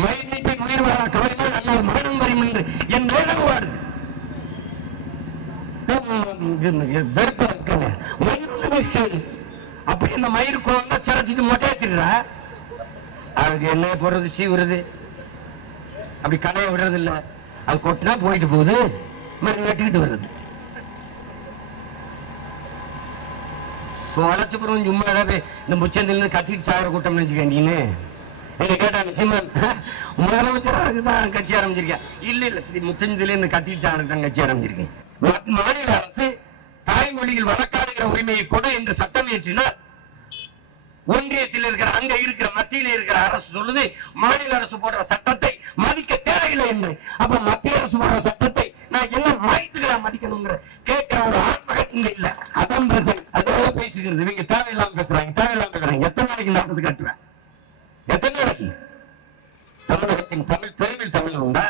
மயில் நீட்டின் உயிர் வாழ கவலைதான் நல்ல மரணம் வரும் என்று என் வேதம் வாடுது. அப்படி இந்த மயிர் குழந்தை சிறைச்சிட்டு மொட்டையாத்திடுறா, அதுக்கு என்ன போடுறது, சீவுறது, அப்படி கலைய விடுறது இல்ல. அது கொட்டினா போயிட்டு போகுது, மறு நட்டுக்கிட்டு வருது. வளர்ச்சிப்புறம் சும்மா ஏதாவது இந்த முச்சந்தில் கத்திட்டு சாகிற கூட்டம் நினைச்சுக்க. நீன்னு என்ன கேட்டா சீமான் முதலமைச்சர் அதுதான் கட்சி ஆரம்பிச்சிருக்கேன். இல்ல இல்ல, முச்சந்தில இந்த கத்திட்டு சாகிறதுக்கு தான் கட்சி ஆரம்பிச்சிருக்கேன். மாநில அரசு தாய்மொழியில் வழக்காடுகிற உரிமையை கொடு என்று சட்டம் இயற்றினார். ஒன்றியத்தில் இருக்கிற அங்க இருக்கிற மத்தியில் இருக்கிற அரசு சொல்லுது மாநில அரசு போடுற சட்டத்தை மதிக்க தேவையில்லை என்று. அப்ப மத்திய அரசு போடுற சட்டத்தை நான் என்ன மாய்த்துக்கிறா மதிக்கணுங்கிற கேட்கிற ஒரு ஆத்மகத் இங்க இல்ல. அதான் பிரச்சனை. அதே பேசுகிறது. இவங்க தேவையில்லாம பேசுறாங்க, தேவையில்லாம பேசுறாங்க. எத்தனை நாளைக்கு நாட்டுக்கு கட்டுவேன்? எத்தனை நாளைக்கு? தமிழகத்தின் தமிழ் தெருவில் தமிழ் உண்டா?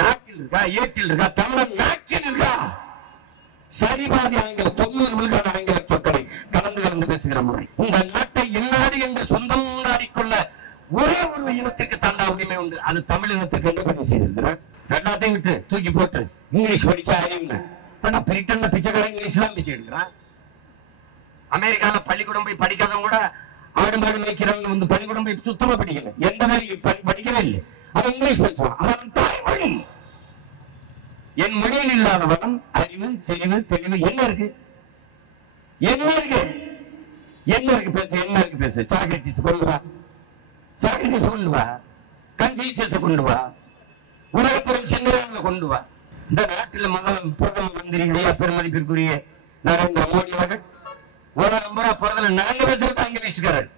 நாட்டில் இருக்கா? ஏட்டில் இருக்கா? தமிழன் நாட்டில் இருக்கா? சரிபாதி ஆங்கில 90 விழுக்காடு ஆங்கில சொற்களை கலந்து கலந்து பேசுகிற முறை. உங்கள் நாட்டை என்னாடு என்று சொந்தம் கொண்டாடிக்கொள்ள ஒரே ஒரு இனத்துக்கு தண்டா உரிமை உண்டு. அது தமிழ் இனத்துக்கு என்ன பண்ணி செய்திருக்கிறார்? ரெண்டாத்தையும் விட்டு தூக்கி போட்டு இங்கிலீஷ் படிச்சா அறிவுங்க. பிரிட்டன்ல பிச்சைக்கார இங்கிலீஷ் தான் பிச்சை எடுக்கிறான். அமெரிக்கால பள்ளிக்கூடம் போய் படிக்காதவங்க கூட ஆடு மாடு மேய்க்கிறவங்க வந்து பள்ளிக்கூடம் போய் சுத்தமா படிக்கல, எந்த மாதிரி படிக்கவே இல்லை. அவன் இங்கிலீஷ் பேசுவான். அவன் தாய்மொழி. என் மொழியில் இல்லாதவன் அறிவு செறிவு தெளிவு என்ன இருக்கு? என்ன இருக்கு? என்ன இருக்கு பேச? என்ன இருக்கு பேச? சாக்ரட்டிஸ் கொண்டு வா, சாக்ரட்டிஸ் கொண்டு வா, கன்ஃபூசியஸ் கொண்டு வா, உலகப்புறம் சிந்தனை கொண்டு வா. இந்த நாட்டில் பிரதம மந்திரி ஐயா பெருமதிப்பிற்குரிய நரேந்திர மோடி அவர்கள் உலகம் பூரா பிறந்த நடந்து பேசுறது இங்கிலீஷ்காரர்.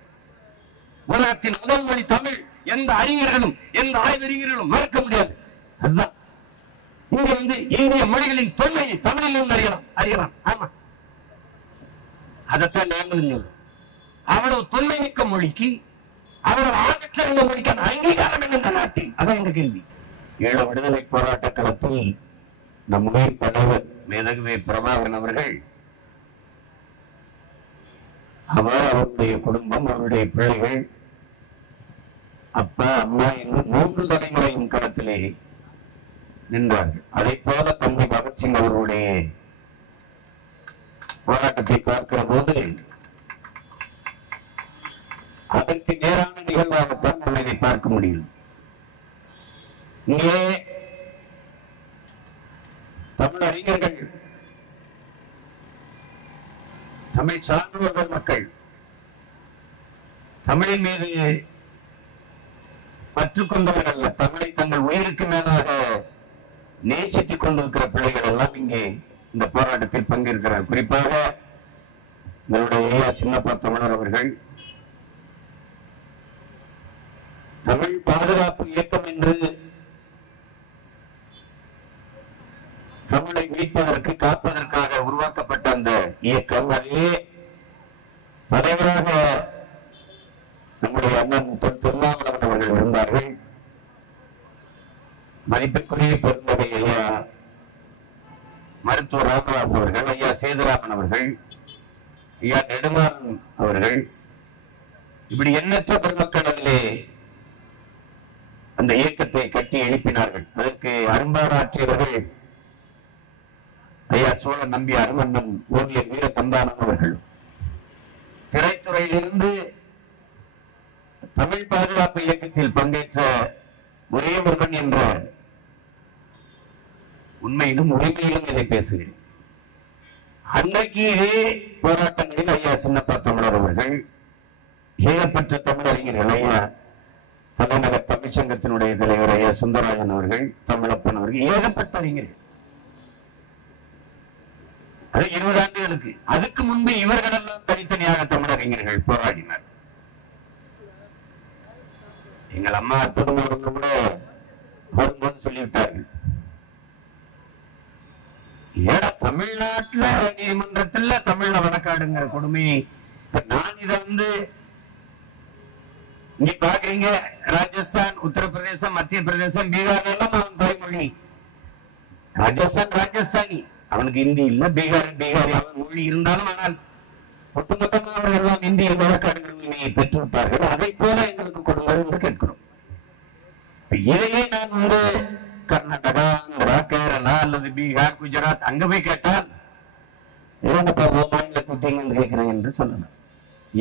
உலகத்தின் முதல் மொழி தமிழ். எந்த அறிஞர்களும் எந்த ஆய்வறிஞர்களும் மறுக்க முடியாது. அதுதான் இங்க வந்து இந்திய மொழிகளின் தொன்மையை தமிழிலிருந்து அறியலாம். ஆமா, அதைத்தான் நாங்களும் சொல்றோம். அவ்வளவு தொன்மை மிக்க மொழிக்கு, அவ்வளவு ஆகச்சிறந்த மொழிக்கான அங்கீகாரம் என்ன இந்த நாட்டில்? அதான் இந்த கேள்வி. ஈழ விடுதலை போராட்ட களத்தில் நம்முடைய தலைவர் மேதகுவே பிரபாகரன் அவர்கள், அவர், அவருடைய குடும்பம், அவருடைய பிள்ளைகள், அப்பா அம்மா என்று 3 தலைமுறையும் களத்திலே நின்றார்கள். அதை போல தந்தை பகத்சிங் அவர்களுடைய போராட்டத்தை பார்க்கிற போது அதற்கு நேரான நிகழ்வாகத்தான் நம்ம இதை பார்க்க முடியும். இங்கே தமிழ் அறிஞர்கள், தமிழ் சான்றோர்கள் மக்கள், தமிழின் மீது பற்றுக்கொண்டவர்கள் அல்ல, தமிழை தங்கள் உயிருக்கு மேலாக நேசித்துக் கொண்டிருக்கிற பிள்ளைகள் எல்லாம் இங்கே இந்த போராட்டத்தில் பங்கேற்கிறார். குறிப்பாக நம்முடைய சின்னப்பா தமிழர் அவர்கள் தமிழ் பாதுகாப்பு இயக்கம் என்று தமிழை மீட்பதற்கு காப்பதற்காக உருவாக்கப்பட்ட அந்த இயக்கம், அதிலே தலைவராக நம்முடைய அண்ணன் திருமாவளவன் அவர்கள் இருந்தார்கள். மதிப்பிற்குரிய பெருந்தகை ஐயா மருத்துவர் ராமதாஸ் அவர்கள், ஐயா சேதுராமன் அவர்கள், ஐயா நெடுமாறன் அவர்கள், இப்படி எண்ணற்ற பெருமக்கள் அதிலே அந்த இயக்கத்தை கட்டி எழுப்பினார்கள். அதற்கு அரும்பாராற்றியவர்கள் ஐயா சோழ நம்பியாரும் அண்ணன் ஓவியர் வீர சந்தானம் அவர்கள். திரைத்துறையிலிருந்து தமிழ் பாதுகாப்பு இயக்கத்தில் பங்கேற்ற ஒரே ஒருவன் என்ற உண்மையிலும் உரிமையிலும் இதை பேசுகிறேன். அன்றைக்கு இதே போராட்டங்களில் ஐயா சின்னப்பா தமிழர் அவர்கள், ஏகப்பட்ட தமிழறிஞர்கள், ஐயா தலைநகர் தமிழ்ச்சங்கத்தினுடைய தலைவர் ஐயா சுந்தரராஜன் அவர்கள், தமிழப்பன் அவர்கள், ஏகப்பட்ட அறிஞர்கள். அது 20 ஆண்டுகளுக்கு. அதுக்கு முன்பு இவர்களெல்லாம் தனித்தனியாக தமிழறிஞர்கள் போராடினார். எங்கள் அம்மா அற்புதமாக கூட வரும்போது சொல்லிவிட்டார்கள், ஏடா தமிழ்நாட்டுல நீதிமன்றத்துல தமிழ்ல வழக்காடுங்கிற கொடுமையை. நான் இதை வந்து நீ பாக்குறீங்க, ராஜஸ்தான், உத்தரப்பிரதேசம், மத்திய பிரதேசம், பீகார் எல்லாம் அவன் தாய்மொழி. ராஜஸ்தான் ராஜஸ்தானி, அவனுக்கு ஹிந்தி இல்ல. பீகாரி அவன் மொழி இருந்தாலும், ஆனால் ஒட்டுமொத்தமாக அவர்கள் எல்லாம் இந்திய வழக்காடுகிற உரிமையை பெற்றுவிட்டார்கள். அதை போல எங்களுக்கு கொடுங்கள் என்று கேட்கிறோம். இதையே நான் கர்நாடகா, கேரளா அல்லது பீகார், குஜராத் அங்க போய் கேட்டால் மாநில குட்டிங்கன்னு கேட்கிறேன் என்று சொல்லலாம்.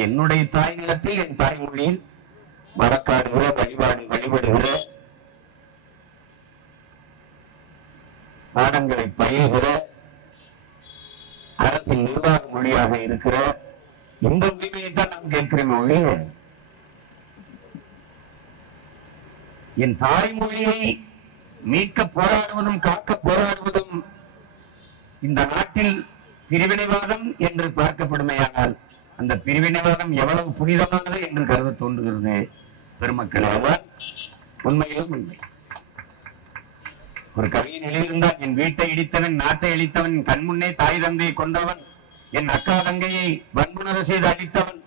என்னுடைய தாய் நிலத்தில் என் தாய்மொழியில் வழக்காடுகிற வழிபடுகிற பாடங்களை பயில்கிற அரசின் நிர்வாக மொழியாக இருக்கிற இந்த உரிமையை தான் நாம் கேட்கிறோம். மொழி என் தாய்மொழியை மீட்க போராடுவதும் காக்க போராடுவதும் இந்த நாட்டில் பிரிவினைவாதம் என்று பார்க்கப்படுமையானால் அந்த பிரிவினைவாதம் எவ்வளவு புனிதமானது என்று கருத தோன்றுகிறது பெருமக்கள். அவர் உண்மையிலும் உண்மை. ஒரு கவியின் எழுதியிருந்தால், என் வீட்டை இடித்தவன், நாட்டை அழித்தவன், கண் முன்னே தாய் தந்தையை கொண்டவன், என் அக்கா தங்கையை வன்புணர்வு செய்து அழித்தவன்,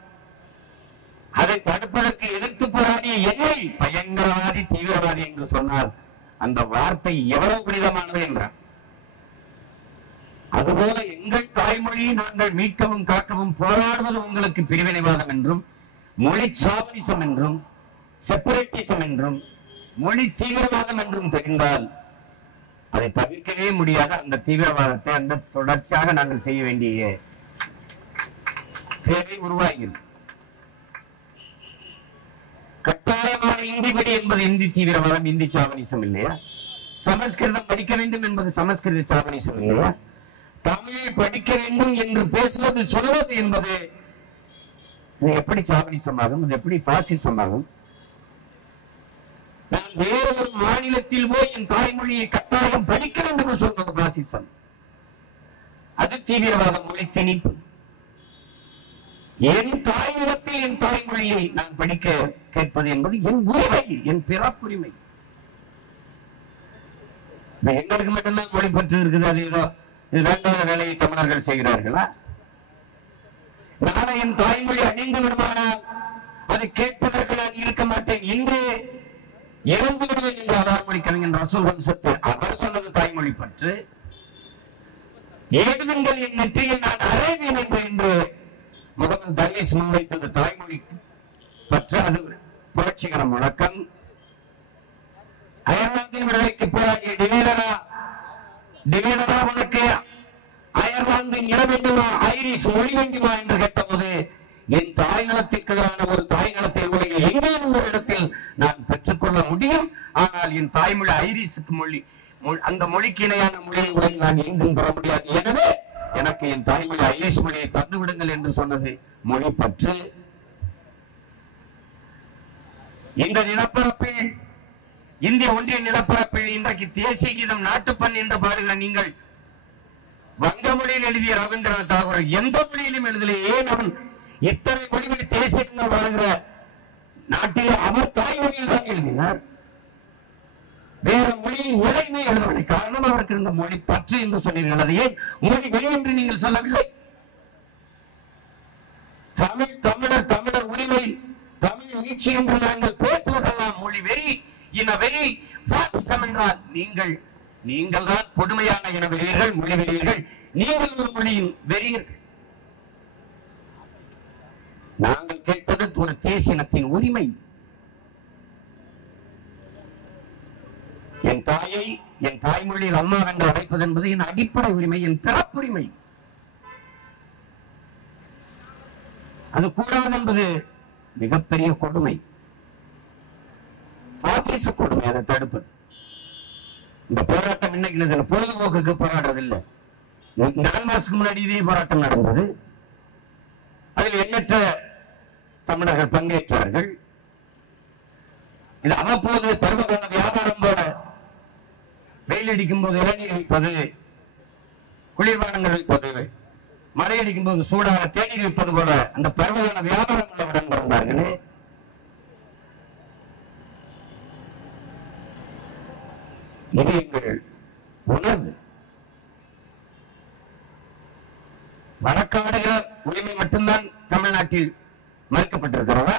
அதை தடுப்பதற்கு எதிர்த்து போராடிய என்னை பயங்கரவாதி, தீவிரவாதி என்று சொன்னால் அந்த வார்த்தை எவ்வளவு புனிதமானது என்றார். அதுபோல எங்கள் தாய்மொழியை நாங்கள் மீட்கவும் காக்கவும் போராடுவது உங்களுக்கு பிரிவினைவாதம் என்றும், மொழி சாவனிசம் என்றும், செப்பரேட்டிசம் என்றும், மொழி தீவிரவாதம் என்றும் தெரிந்தால் அதை தவிர்க்கவே முடியாத அந்த தீவிரவாதத்தை அந்த தொடர்ச்சியாக நாங்கள் செய்ய வேண்டிய தேவை உருவாகிறது. கட்டாயமான இந்தி படி என்பது இந்தி தீவிரவாதம், இந்தி சாவனிசம் இல்லையா? சமஸ்கிருதம் படிக்க வேண்டும் என்பது சமஸ்கிருத சாவனிசம் இல்லையா? தமிழை படிக்க வேண்டும் என்று பேசுவது, சொல்வது என்பது எப்படி சாவனிசமாகும்? அது எப்படி பாசிசமாகும்? நான் வேறு ஒரு மாநிலத்தில் போய் என் தாய்மொழியை கட்டாயம் படிக்க வேண்டும் என்று சொல்வது பாசிசம். அது தீவிரவாதம், மொழி திணிப்பு. என் தாய்நிலத்தில் என் தாய்மொழியை நான் படிக்க கேட்பது என்பது என் உரிமை, என் பிறப்புரிமை. எங்களுக்கு மட்டும்தான் மொழி பற்று இருக்குது, அது ஏதோ இது வேண்டாத வேலையை தமிழர்கள் செய்கிறார்களா? நாளை என் தாய்மொழி அழிந்து விடுமானால் அதை கேட்பதற்கு நான் இருக்க மாட்டேன். இன்று இறந்து விடுவேன் என்று அதார்மொழி கவிஞன் ரசூல் வம்சத்து அவர் சொன்னது தாய்மொழி பற்று. ஏதுங்கள் என் நெற்றியில் நான் அறைவேன் என்று முகமது தர்வீஸ் முன்வைத்தது தாய்மொழி பற்று. அது புரட்சிகர முழக்கம். அயர்லாந்தின் விடுதலைக்கு போராடிய டிவேடரா உனக்கு அயர்லாந்தின் இடம் வேண்டுமா, ஐரிஷ் மொழி வேண்டுமா என்று கேட்டபோது என் தாய் நலத்திற்கு எதிரான ஒரு தாய் நலத்தை உலகில் எங்கேயும் ஒரு இடத்தில் நான் பெற்றுக்கொள்ள முடியும். ஆனால் என் தாய்மொழி ஐரிஷுக்கு மொழி, அந்த மொழிக்கு இணையான மொழியை உலகில் நான் எங்கும் பெற முடியாது. எனவே எனக்கு என் தாய்மொழி ஐரிஷ் மொழியை தந்து விடுங்கள் என்று சொன்னது மொழி பற்று. இந்த நிலப்பரப்பில், இந்திய ஒன்றிய நிலப்பரப்பில் இன்றைக்கு தேசிய கீதம் நாட்டுப்பண் என்று பாடுகிற நீங்கள் வங்க மொழியில் எழுதிய ரவீந்திரநாத் தாகூர் எந்த மொழியிலும் எழுதலை. ஏன் அவன் இத்தனை மொழிகளில் தேசிய கீதம் பாடுகிற நாட்டில் அவர் தாய்மொழியில் தான் எழுதினார், வேற மொழியில் எதையுமே எழுதவில்லை. காரணம் அவருக்கு இருந்த மொழி பற்று என்று சொன்னீர்கள். அதை ஏன் மொழி வெளி என்று நீங்கள் சொல்லவில்லை? தமிழர் தமிழர் உரிமை, தமிழ் மீட்சி என்று நாங்கள் பேசுவதெல்லாம் மொழி வெறி, இன வெறி, பாசிசம் என்றால் நீங்கள் தான் கொடுமையான இன வெறியர்கள், மொழி வெறியர்கள். நீங்கள் ஒரு மொழியின் வெறியர்கள். நாங்கள் கேட்பது ஒரு தேசியத்தின் உரிமை. என் தாயை என் தாய்மொழியில் அம்மா என்று அழைப்பது என்பது என் அடிப்படை உரிமை, என் பிறப்புரிமை. அது கூடாது என்பது மிகப்பெரிய கொடுமை, பாசிச கொடுமை. அதை தடுப்பது. இந்த போராட்டம் இன்னைக்கு பொழுதுபோக்குக்கு போராடுறது இல்லை. 4 மாசத்துக்கு முன்னாடி இதே போராட்டம் நடந்தது. அதில் எண்ணற்ற தமிழர்கள் பங்கேற்றார்கள். இது அவ்வப்போது பருவகால வியாபாரம் போல வெயில் அடிக்கும் போது இளநீர் வைப்பது, குளிர்பானங்கள் வைப்பது, மழை அடிக்கும் போது சூடாக தேநீர் வைப்பது போல அந்த பருவகால வியாபாரங்கள் உடன் பிறந்தார்களே. இது எங்கள் உணர்வு. வழக்காடுகிற உரிமை மட்டும்தான் தமிழ்நாட்டில் மறுக்கப்பட்டிருக்கிறதா?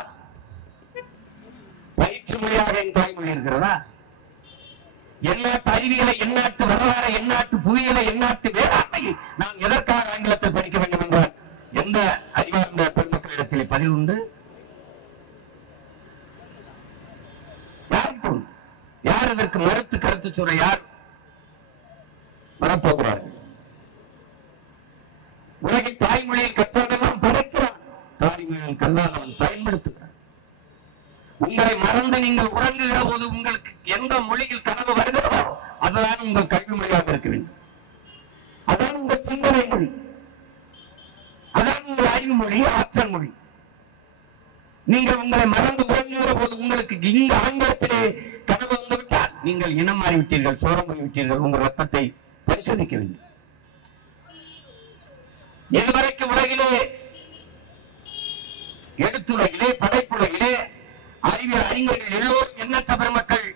பயிற்று மொழியாக என் தாய்மொழி இருக்கிறதா? எந்நாட்டு அறிவியலை, எந்நாட்டு வரலாறு, எந்நாட்டு புவியியலை, எந்நாட்டு வேளாண்மையை நான் எதற்காக ஆங்கிலத்தில் படிக்க வேண்டும் என்றால் எந்த அறிவார்ந்த பெருமக்களிடத்தில் பதில் உண்டு? யாருக்கும் யார் இதற்கு மறுத்து கருத்து சொல்ற யார் வரப்போகிறார்? உலகின் தாய்மொழியில் கற்றதெல்லாம் படைக்கிறான், தாய்மொழியில் கல்லாதவன் பயன்படுத்துகிறான். உங்களை மறந்து நீங்கள் உறங்குகிற போது உங்களுக்கு எந்த மொழியில் கனவு வருகிறதோ அதுதான் உங்கள் கல்வி மொழியாக இருக்க வேண்டும். அதான் உங்கள் சிந்தனை மொழி, அதான் உங்கள் அறிவு மொழி, ஆற்றல் மொழி. நீங்கள் உங்களை மறந்து உறங்குகிற போது உங்களுக்கு இங்கு ஆங்கிலத்திலே கனவு வந்துவிட்டால் நீங்கள் இனம் மாறிவிட்டீர்கள், சோரம் போய்விட்டீர்கள். உங்கள் ரத்தத்தை பரிசோதிக்க வேண்டும். இதுவரைக்கும் உலகிலே, எழுத்துலகிலே, படைப்புலகிலே அறிவியல் அறிஞர்கள் எல்லோரும் எண்ணற்ற பெருமக்கள்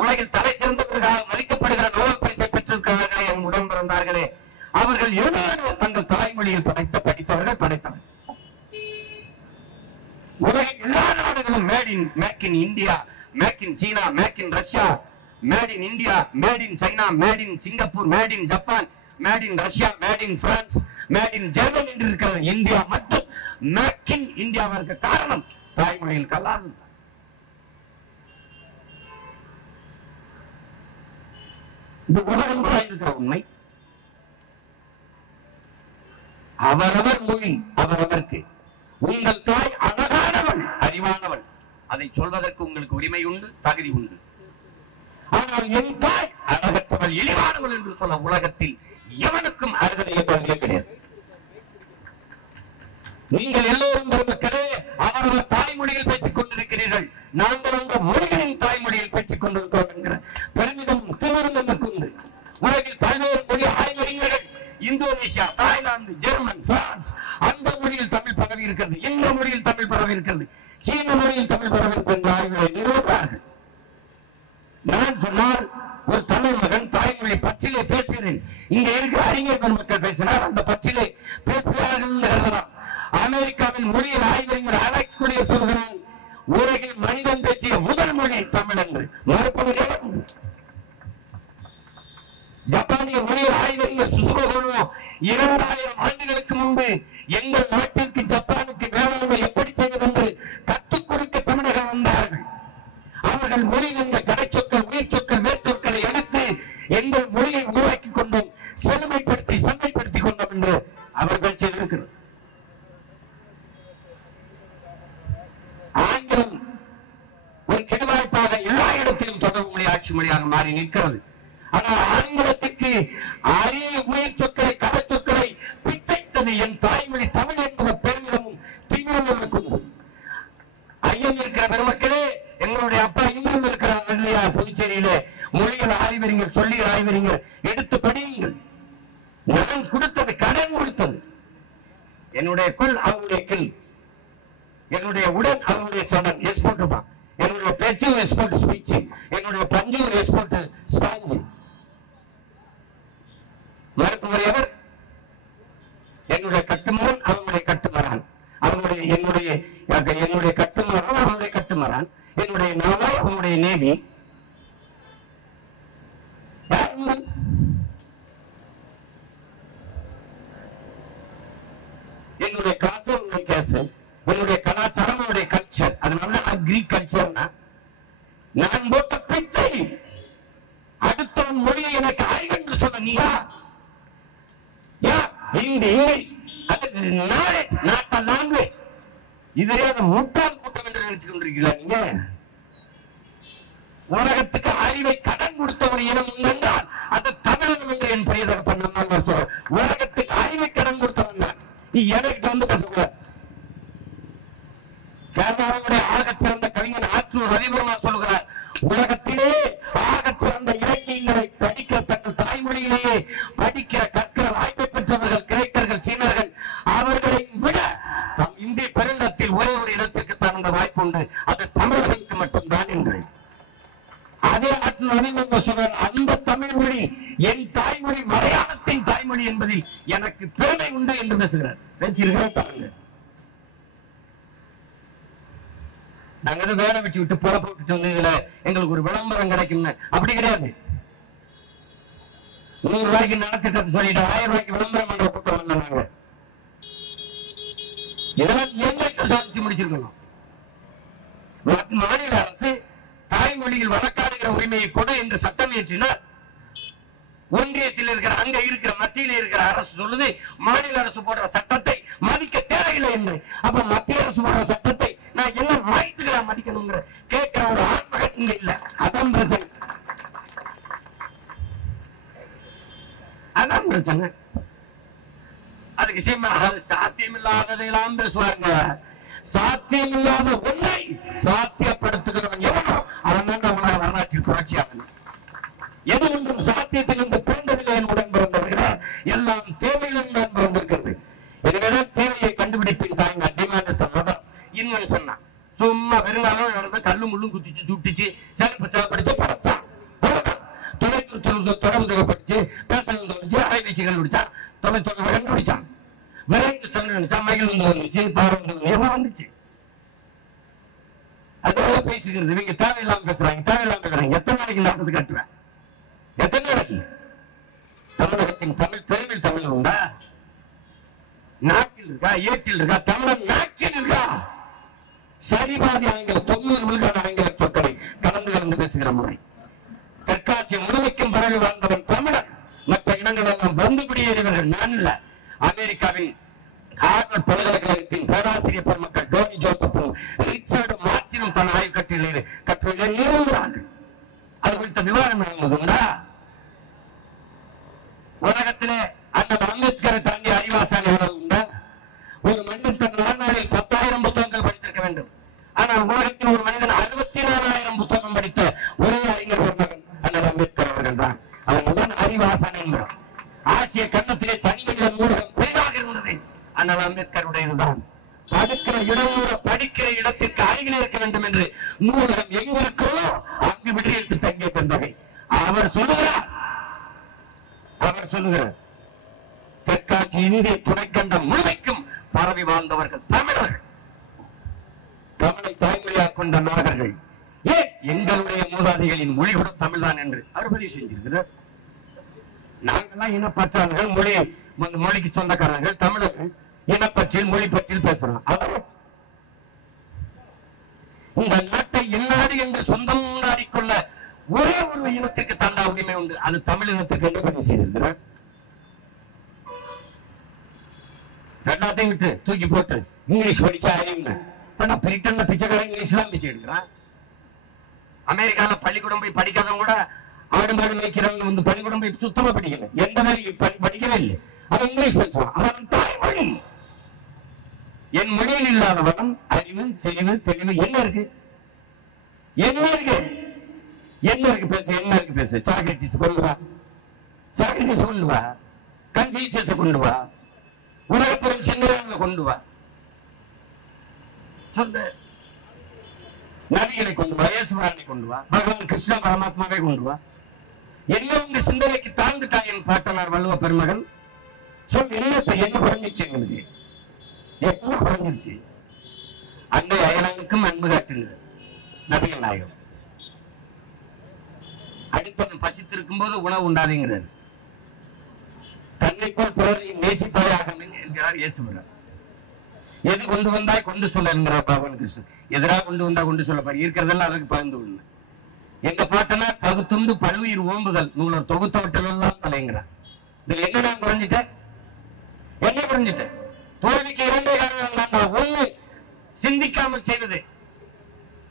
உலகில் தலை சிறந்தவர்களாக மதிக்கப்படுகிற நோபல் பரிசை பெற்றிருக்கிறார்களே, உடன் பிறந்தார்களே, அவர்கள் எல்லோரும் தங்கள் தாய்மொழியில் படித்தவர்கள் படைத்தவர்கள். உலகின் எல்லா நாடுகளும் make in India, make in China, make in Russia, made in India, made in China, made in Singapore, made in Japan, made in Russia, made in France, made in Germany என்று இருக்கிற இந்தியா மட்டும் make in இந்தியாவா இருக்க காரணம் தாய்மொழியில் கல்லாது. இது உலகம் இருக்கிற உண்மை. அவரவர் மொழி அவரவருக்கு. உங்கள் தாய் அழகானவள், அறிவானவள், அதை சொல்வதற்கு உங்களுக்கு உரிமை உண்டு, தகுதி உண்டு. ஆனால் என் தாய் அழகற்றவள், இழிவானவள் என்று சொல்ல உலகத்தில் எவனுக்கும் அருகதை கிடையாது. நீங்கள் எல்லோரும் பெருமக்களே அவரவர் தாய்மொழியில் பேசிக் கொண்டிருக்கிறீர்கள். நாங்கள் அந்த மொழிகளின் தாய்மொழியில் பேசிக் கொண்டிருக்கிறோம் என்கிற பெருமிதம் திமிர்ந்து உண்டு. உலகில் பல்வேறு மொழி ஆய்வறிஞர்கள் இந்தோனேஷியா, தாய்லாந்து, ஜெர்மன், பிரான்ஸ் அந்த மொழியில் தமிழ் பரவி இருக்கிறது, இந்த மொழியில் தமிழ் பரவி இருக்கிறது, சீன மொழியில் தமிழ் பரவி இருக்கிறது ஆய்வுகளை நிறுவுகிறார்கள். நான் சொன்னால் ஒரு தமிழ் மகன் தாய்மொழி பற்றிலே பேசுகிறேன். இங்க இருக்கிற அறிஞர் பெருமக்கள் பேசினார், அந்த பற்றிலே பேசுகிறார்கள். அமெரிக்காவின் மொழியில் ஆய்வறிஞர் அலெக்ஸ் குடியர் சொல்கிறான், உலகில் மனிதன் பேசிய முதல் மொழி தமிழ் என்று. மறுப்பது ஜப்பானிய மொழியில் ஆய்வறிஞர் சுசுகோனோ 2000 ஆண்டுகளுக்கு முன்பு எங்கள் நாட்டிற்கு ஜப்பானுக்கு வேளாண்மை எப்படி செய்வது என்று கற்றுக் கொடுக்க தமிழகம் வந்தார்கள். அவர்கள் மொழியில் இந்த கடைச்சொற்கள், உயிர் சொற்கள், வேர்ச்சொற்களை எடுத்து எங்கள் மொழியை உருவாக்கி கொண்டோம், செழுமைப்படுத்தி செம்மைப்படுத்திக் கொண்டோம் என்று அவர்கள் செய்திருக்கிறார். ஆங்கிலம் ஒரு கெடுவாய்ப்பாக எல்லா இடத்திலும் தொடர்பு மொழி, ஆட்சி மொழியாக மாறி நிற்கிறது. ஆனால் ஆங்கிலத்துக்கு அரிய உயிர் சொற்களை, கடச்சொற்களை பிச்சைத்தது என் தாய்மொழி தமிழ் என்பது பெருமிதமும் தீவிரமும் இருக்கும். ஐயம் இருக்கிற பெருமக்களே, எங்களுடைய அப்பா இங்கிருந்து இருக்கிறார் இல்லையா, புதுச்சேரியிலே மொழிகள் ஆய்வறிஞர், சொல்லிய ஆய்வறிஞர், எடுத்து படியுங்கள். நான் கொடுத்தது கடன் கொடுத்தது. என்னுடைய கொள் அவங்களுடைய கிள், என்னுடைய உடன் அவங்களுடைய சடன் எக்ஸ்போர்ட், என்னுடைய பேச்சு எக்ஸ்போர்ட் ஸ்பீச், என்னுடைய பஞ்சு எக்ஸ்போர்ட் ஸ்பாஞ்சு. மறுப்புடையவர் என்னுடைய கட்டுமரன், அவங்களுடைய கட்டுமரான், அவங்களுடைய என்னுடைய கட்டுமரன், அவங்களுடைய கட்டுமரான், என்னுடைய நாவாய், அவங்களுடைய நேவி. என்னுடைய காசு, அவங்களுடைய கேசு, என்னுடைய கலாச்சாரம், அவருடைய கல்ச்சர். அதனால அக்ரிகல்ச்சர். நான் போட்ட பிச்சை அடுத்தவன் மொழியை எனக்கு அறிவென்று சொன்ன நீயா? ஹிந்தி, இங்கிலீஷ், அது நாலேஜ், நாட் a language. இதே முட்டாள் கூட்டம் என்று நினைத்துக் கொண்டிருக்கிறீர்களா நீங்க? உலகத்துக்கு அறிவை கடன் கொடுத்தவன் இனம் என்றால் அது தமிழகம் என்று என் பெரிய தகப்பன் சொல்ற. உலகத்துக்கு அறிவை கடன் கொடுத்தவன் தான். நீ எனக்கு வந்து பேசக்கூடாது. கேரளாவுடைய ஆகச் சிறந்த கவிஞர் ஆற்றூர் ரவிவர்மா சொல்கிறார், உலகத்திலே ஆகச் சிறந்த இலக்கியங்களை படிக்கிற தங்கள் தாய்மொழியிலேயே படிக்கிற கற்கிற வாய்ப்பை பெற்றவர்கள் கிரேக்கர்கள், சீனர்கள், அவர்களை விட நம் இந்திய பெருநிலத்தில் ஒரே ஒரு இடத்திற்கு தான் அந்த வாய்ப்பு உண்டு, அது தமிழர்களுக்கு மட்டும்தான் என்று. அதே ஆற்றூர் ரவிவர்மா சொல்றார், அந்த தமிழ் மொழி என் தாய்மொழி, மலையாளத்தின் தாய்மொழி என்பதில் எனக்கு பெருமை உண்டு என்று பேசுகிறார். பாருங்க, நாங்க வேலை வெட்டி விட்டு புறப்பட்டு வந்து இதுல எங்களுக்கு ஒரு விளம்பரம் கிடைக்கும் அப்படி கிடையாது. 100 ரூபாய்க்கு நடத்திட்டு சொல்லிட்டு 1000 ரூபாய்க்கு விளம்பரம் பண்ற கூட்டம் வந்தாங்க. இதெல்லாம் எங்களுக்கு சாதிச்சு முடிச்சிருக்கணும். மாநில அரசு தாய்மொழியில் வழக்காடு வாங்குற உரிமையை கொடு என்று சட்டம் இயற்றினார். ஒன்றியத்தில் இருக்கிற அங்க இருக்கிற மத்தியில் இருக்கிற அரசு சொல்லுது மாநில அரசு போடுற சட்டத்தை மதிக்க தேவையில்லை என்று. அப்ப மத்திய அரசு போடுற சட்டத்தை நான் என்ன மாய்த்துக்கிறேன் மதிக்கணுங்கிற கேட்கிற ஒரு ஆத்மகன் இங்க இல்ல. அதான் பிரச்சனை, அதான் பிரச்சனை. அதுக்கு சாத்தியமில்லாததையெல்லாம் பேசுவாங்க. சாத்தியமில்லாத ஒன்றை சாத்தியப்படுத்துகிறவன் எவனோ அவன் தான் நம்மளால வரலாற்றில் புரட்சியாகணும். எது ஒன்றும் சாத்தியத்திலிருந்து பிறந்ததில்லை என்பதுடன் பிறந்தவர்கள எல்லாம் தேவையிலிருந்து தான் பிறந்திருக்கிறது. எனவே தேவையை கண்டுபிடிப்பில் தாங்க டிமாண்ட் இன்வென்ஷன் தான். சும்மா வெறுங்காலம் நடந்த கல்லு முள்ளும் குத்திச்சு சுட்டிச்சு செலவு படிச்சு படைச்சான். தொடர்பு படிச்சு பேசணும் தோணுச்சு, அலைபேசிகள் முடிச்சான், தொலைத்தொடர்பு கண்டுபிடிச்சான், விரைந்து சொல்ல நினைச்சா மகிழ் வந்துச்சு, பார்வை வந்துச்சு. அதோட பேசிக்கிறது. இவங்க தேவையில்லாம பேசுறாங்க, தேவையில்லாம பேசுறாங்க. எத்தனை நாளைக்கு நாட்டத்தை கட்டுவேன்? எத்தனை நாளைக்கு? தமிழகத்தின் தமிழ் தெருவில் தமிழ் உண்டா? நாட்டில் இருக்கா? ஏட்டில் இருக்கா? தமிழன் நாட்டில் இருக்கா? சரிபாதி ஆங்கில 90 விழுக்கான ஆங்கில சொற்களை கலந்து பேசுகிற முறை. தெற்காசிய முழுமைக்கும் பரவி வாழ்ந்தவன் தமிழன். மற்ற இனங்கள் எல்லாம் வந்து குடியேறியவர்கள். நான் இல்ல. அமெரிக்காவின் ஹார்வர்ட் பல்கலைக்கழகத்தின் பேராசிரியர் பெருமக்கள் டோனி ஜோசப்பும் ரிச்சர்டு மார்டினும் தன் ஆய்வு கட்டுரையிலே நிறுவுகிறார்கள். அது குறித்த விவாதம் நடந்ததுண்டா? உலகத்திலே அந்த அம்பேத்கரை தாண்டி அறிவாசான உண்டா? ஒரு மனிதன் தன் வாழ்நாளில் 10,000 புத்தகங்கள் படித்திருக்க வேண்டும். ஆனால் உலகத்தில் ஒரு மனிதன் 64,000 புத்தகம் படித்த ஒரே அறிஞர் மகன் அண்ணல் அம்பேத்கர் அவர்கள் தான். அவன் முதல் அறிவாசன் என்கிறான். ஆசிய கண்டத்திலே தனி மனிதன் ஊடகம் பெரிதாக இருந்தது அண்ணல் அம்பேத்கருடையதுதான். படிக்கிற இடம் படிக்கிற இடத்திற்கு அருகில் இருக்க வேண்டும் என்று நூலகம் எங்க இருக்கிறதோ அங்கு விடியெடுத்து தங்கிய தந்தகை அவர் சொல்லுகிறார். தெற்காசி இந்திய துணைக்கண்டம் முழுமைக்கும் பரவி வாழ்ந்தவர்கள் தமிழர்கள். தமிழை தாய்மொழியாக கொண்ட நாகர்கள். ஏன் எங்களுடைய மூதாதிகளின் மொழி கூட தமிழ் தான் என்று அவர் பதிவு செஞ்சிருக்கிறார். நாங்கெல்லாம் இனப்பற்றாளர்கள், மொழிக்கு சொந்தக்காரர்கள், தமிழர்கள் இனப்பற்றில் மொழி பற்றில் பேசுறோம். இந்த நாட்டை இந்நாடு என்று சொந்தம் கொண்டாடிக்கொள்ள ஒரே ஒரு இனத்துக்கு தந்தா உரிமை உண்டு. அது தமிழ் இனத்துக்கு என்ன பதிவு செய்திருக்கிறார்? ரெண்டாத்தையும் விட்டு தூக்கி போட்டு இங்கிலீஷ் படிச்சா அறிவுங்க. பிரிட்டன்ல பிச்சைக்காரன் இங்கிலீஷ் தான் பிச்சை எடுக்கிறான். அமெரிக்கால பள்ளிக்கூடம் போய் படிக்காதவங்க கூட ஆடு மாடு மேய்க்கிறவங்க வந்து பள்ளிக்கூடம் போய் சுத்தமா படிக்கல, எந்த மாதிரி படிக்கவே இல்லை. அவன் இங்கிலீஷ் பேசுவான். அவன் தாய்மொழி. என் மொழியில் இல்லாதவன் அறிவு, செறிவு, தெளிவு என்ன இருக்கு? என்ன இருக்கு? என்ன இருக்கு பேச? என்ன இருக்கு பேச? சாக்ரட்டிஸ் கொண்டு வா, சாக்ரட்டிஸ் கொண்டு வா, கன்ஃபியூஷியஸ் கொண்டு வா, உலகப்புறம் சிந்தனை கொண்டு வா, சொல்லு, நபிகளை கொண்டு வா, இயேசுவை கொண்டு வா, பகவான் கிருஷ்ண பரமாத்மாவை கொண்டு வா. என்ன உங்க சிந்தனைக்கு தாழ்ந்துட்டா என் பாட்டனார் வள்ளுவ பெருமகன் சொல். என்ன செய்ய? என்ன குறைஞ்சிச்சு? எங்களுக்கு என்ன குறைஞ்சிருச்சு? அன்பை அயலானுக்கும் அன்பு காட்டுங்க நபிகள் நாயகம். அடிப்படம் பசித்திருக்கும் போது உணவு உண்டாதுங்கிறது. தன்னை போல் பிறரை நேசிப்பதாக என்கிறார் இயேசுவர். எது கொண்டு வந்தாய் கொண்டு சொல்ல என்கிறார் பகவான் கிருஷ்ணன். எதிராக கொண்டு வந்தா கொண்டு சொல்லப்பாரு. இருக்கிறதெல்லாம் அதற்கு பகிர்ந்து கொள்ள. எங்க பாட்டனார் பகுத்துண்டு பல்லுயிர் ஓம்புதல் நூலர் தொகுத்தவற்றில் எல்லாம் தலைங்கிறார். இதுல என்ன நான் குறைஞ்சிட்டேன்? என்ன குறைஞ்சிட்டேன்? தோல்விக்கு 2 காரணம் தான். ஒண்ணு, சிந்திக்காமல் செய்வது,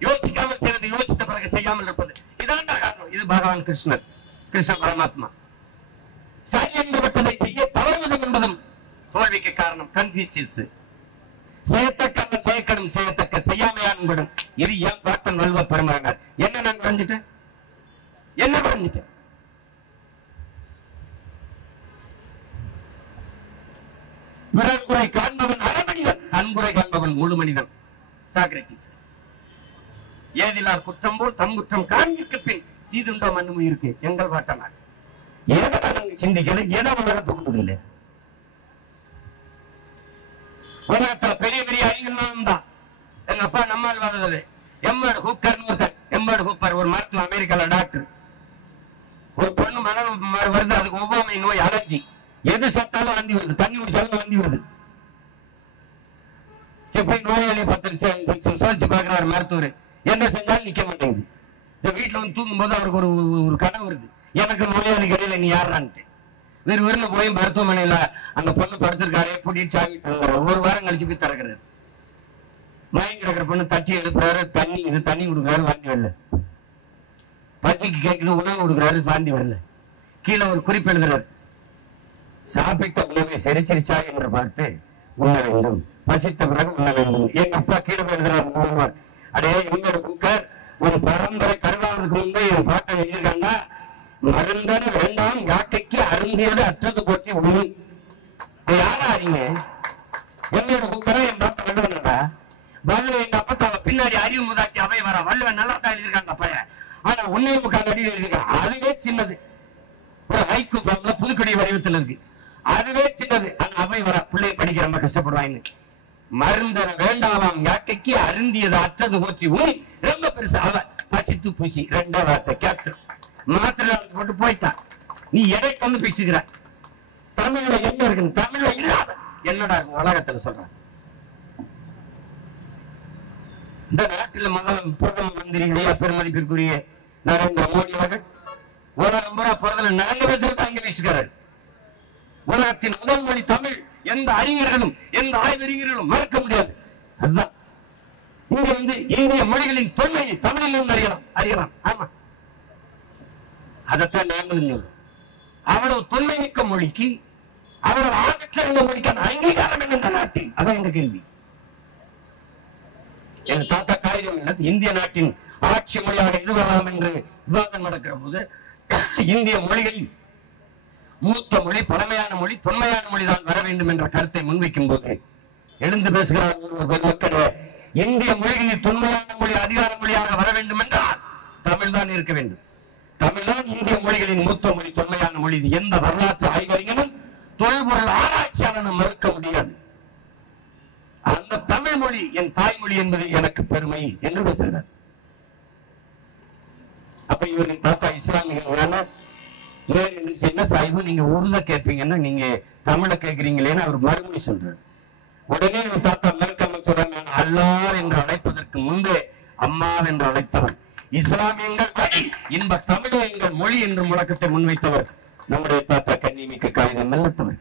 யோசிக்காமல் செய்வது, யோசித்த பிறகு செய்யாமல் இருப்பது. இதான் காரணம். இது பகவான் கிருஷ்ணர், கிருஷ்ண பரமாத்மா. சரி என்பதை செய்ய தவறுவதும் என்பதும் தோல்விக்கு காரணம். கன்ஃபியூஷியஸ். செய்யத்தக்க செய்யக்கடும், செய்யத்தக்க செய்யாமையான்படும். இது என் பாட்டன் வள்ளுவ பெருமகனார். என்ன நான் குறைஞ்சிட்டேன்? என்ன குறைஞ்சிட்டேன்? பிறர்குறை காண்பவன் அறமனிதன், அன்புரை காண்பவன் முழு மனிதன். சாக்ரட்டிஸ். ஏதிலார் குற்றம் போல் தம் குற்றம் காண்பிற்கு பின் தீதுண்டோ மண்ணும் இருக்கு எங்கள் பாட்டனார். ஏதாவது சிந்திக்கல, ஏதோ உலகத்தை கொண்டு உலகத்துல பெரிய பெரிய அறிஞர்கள் தான். எங்க அப்பா நம்மால் வாதவில்லை. எம்எட் ஹூப்பர் ஒரு மருத்துவ அமெரிக்கால டாக்டர். ஒரு பொண்ணு மனம் வருது, அதுக்கு ஒவ்வாமை நோய், அலர்ஜி. எது சாப்பிட்டாலும் வாந்தி வருது, தண்ணி குடிச்சாலும் வாந்தி வருது. போய் நோயாளியை 10 நிமிஷம் சோதிச்சு பார்க்கிறாரு மருத்துவர். என்ன செஞ்சாலும் நிக்க மாட்டேங்குது. இந்த வீட்டுல வந்து தூங்கும் போது அவருக்கு ஒரு கனவு இருக்கு, எனக்கு நோயாளி இடையில நீ யாரான்ட்டு. வெறும் போய் மருத்துவமனையில அந்த பொண்ணு படுத்திருக்காரு, கூட்டிட்டு சாவிட்டு ஒரு வாரம் கழிச்சு போய் திறக்கிறாரு. மயங்கி கிடக்கிற பொண்ணு தட்டி எடுக்கிறாரு, தண்ணி கொடுக்குறாரு, வாந்தி வரல. பசிக்கு கேட்குது, உணவு கொடுக்குறாரு, வாந்தி வரல. கீழே ஒரு குறிப்பு எழுதுறாரு, சாப்பிட்ட உணவை செரிச்சிருச்சா என்று பார்த்து உண்ண வேண்டும், பசித்த பிறகு உண்ண வேண்டும். எங்க அப்பா கீழே எழுதுறாரு, அடே என்னோட குக்கர் ஒரு பரம்பரை கருவாவதுக்கு முன்பே என் பாட்டை எழுதியிருக்காங்க, மருந்தன வேண்டாம் யாக்கைக்கு அருந்தியது அற்றது போச்சு உண்மை. யாரா அறிங்க என்னோட குக்கரை என் பாட்டை வள்ளுவனடா. வள்ளுவ எங்க அப்பா பின்னாடி அறிவு முதாக்கி அவை வர வள்ளுவன் நல்லா தான் எழுதியிருக்காங்க பையன். ஆனா 1.25 அடி எழுதியிருக்காங்க. அதுவே சின்னது, ஒரு ஹைக்கு ஃபார்ம்ல புதுக்கொடி வடிவத்தில் இருக்கு, அதுவே சின்னது. ஆனா அவை வர பிள்ளை படிக்க ரொம்ப கஷ்டப்படுவாங்க. மருந்தன வேண்டாமாம் யாக்கைக்கு அருந்தியது அற்றது போச்சு உண்மை. ரொம்ப பெருசு. அவ பசித்து பூசி 2 வார்த்தை கேட்டு மாத்திரை போட்டு போயிட்டான். நீ எடை கொண்டு பிச்சுக்கிற. தமிழ்ல என்ன இருக்கு? தமிழ்ல இல்லாத என்னடா உலகத்துல சொல்றான். இந்த நாட்டில் பிரதம மந்திரி பெருமதிப்பிற்குரிய நரேந்திர மோடி அவர்கள் உலகம் பூரா பிறந்த 4 பேசுறது அங்கே வீசுகிறார். உலகத்தின் முதல் மொழி தமிழ். எந்த அறிஞர்களும் எந்த ஆய்வறிஞர்களும் மறக்க முடியாது. அதுதான் இங்க வந்து இந்திய மொழிகளின் தொன்மையை தமிழிலிருந்து அறியலாம். ஆமா, அதைத்தான் நாங்களும் சொல்றோம். அவ்வளவு தொன்மை மிக்க மொழிக்கு, அவ்வளவு ஆகச்சிறந்த மொழிக்கான அங்கீகாரம் என்ன நாட்டில்? அதான் எங்க கேள்வி. என் தாத்தா காகிதம் இந்திய நாட்டின் ஆட்சி மொழியாக இது வரலாம் என்று விவாதம் நடக்கிற போது, இந்திய மொழிகளில் மூத்த மொழி, பழமையான மொழி, தொன்மையான மொழிதான் வர வேண்டும் என்ற கருத்தை முன்வைக்கும் போது எழுந்து பேசுகிறார் ஒருவர், மக்கள் இந்திய மொழிகளில் தொன்மையான மொழி அதிகார மொழியாக வர வேண்டும் என்றால் தமிழ் தான் இருக்க வேண்டும். தமிழ்தான் இந்திய மொழிகளின் மூத்த மொழி, தொன்மையான மொழி. எந்த வரலாற்று ஆய்வறிஞனும் தொல்பொருள் ஆராய்ச்சியாளனும் மறுக்க முடியாது. அந்த தமிழ் மொழி என் தாய்மொழி என்பது எனக்கு பெருமை என்று பேசுகிறார். அப்ப இவரின் தாத்தா இஸ்லாமிய என்ன சாய்வு, நீங்க உருத கேட்பீங்கன்னா நீங்க தமிழ கேட்கிறீங்களேன்னு அவர் மறுமொழி சொல்றாரு. உடனே என் தாத்தா மறுக்காம சொல்றாங்க, நான் அல்லாஹ் என்று அழைப்பதற்கு முன்பே அம்மா என்று அழைத்தவர், இஸ்லாமியங்கள் வழி இன்ப தமிழே எங்கள் மொழி என்று முழக்கத்தை முன்வைத்தவர் நம்முடைய தாத்தா கண்ணிமிக்க காகிதம் நல்லத்தவர்.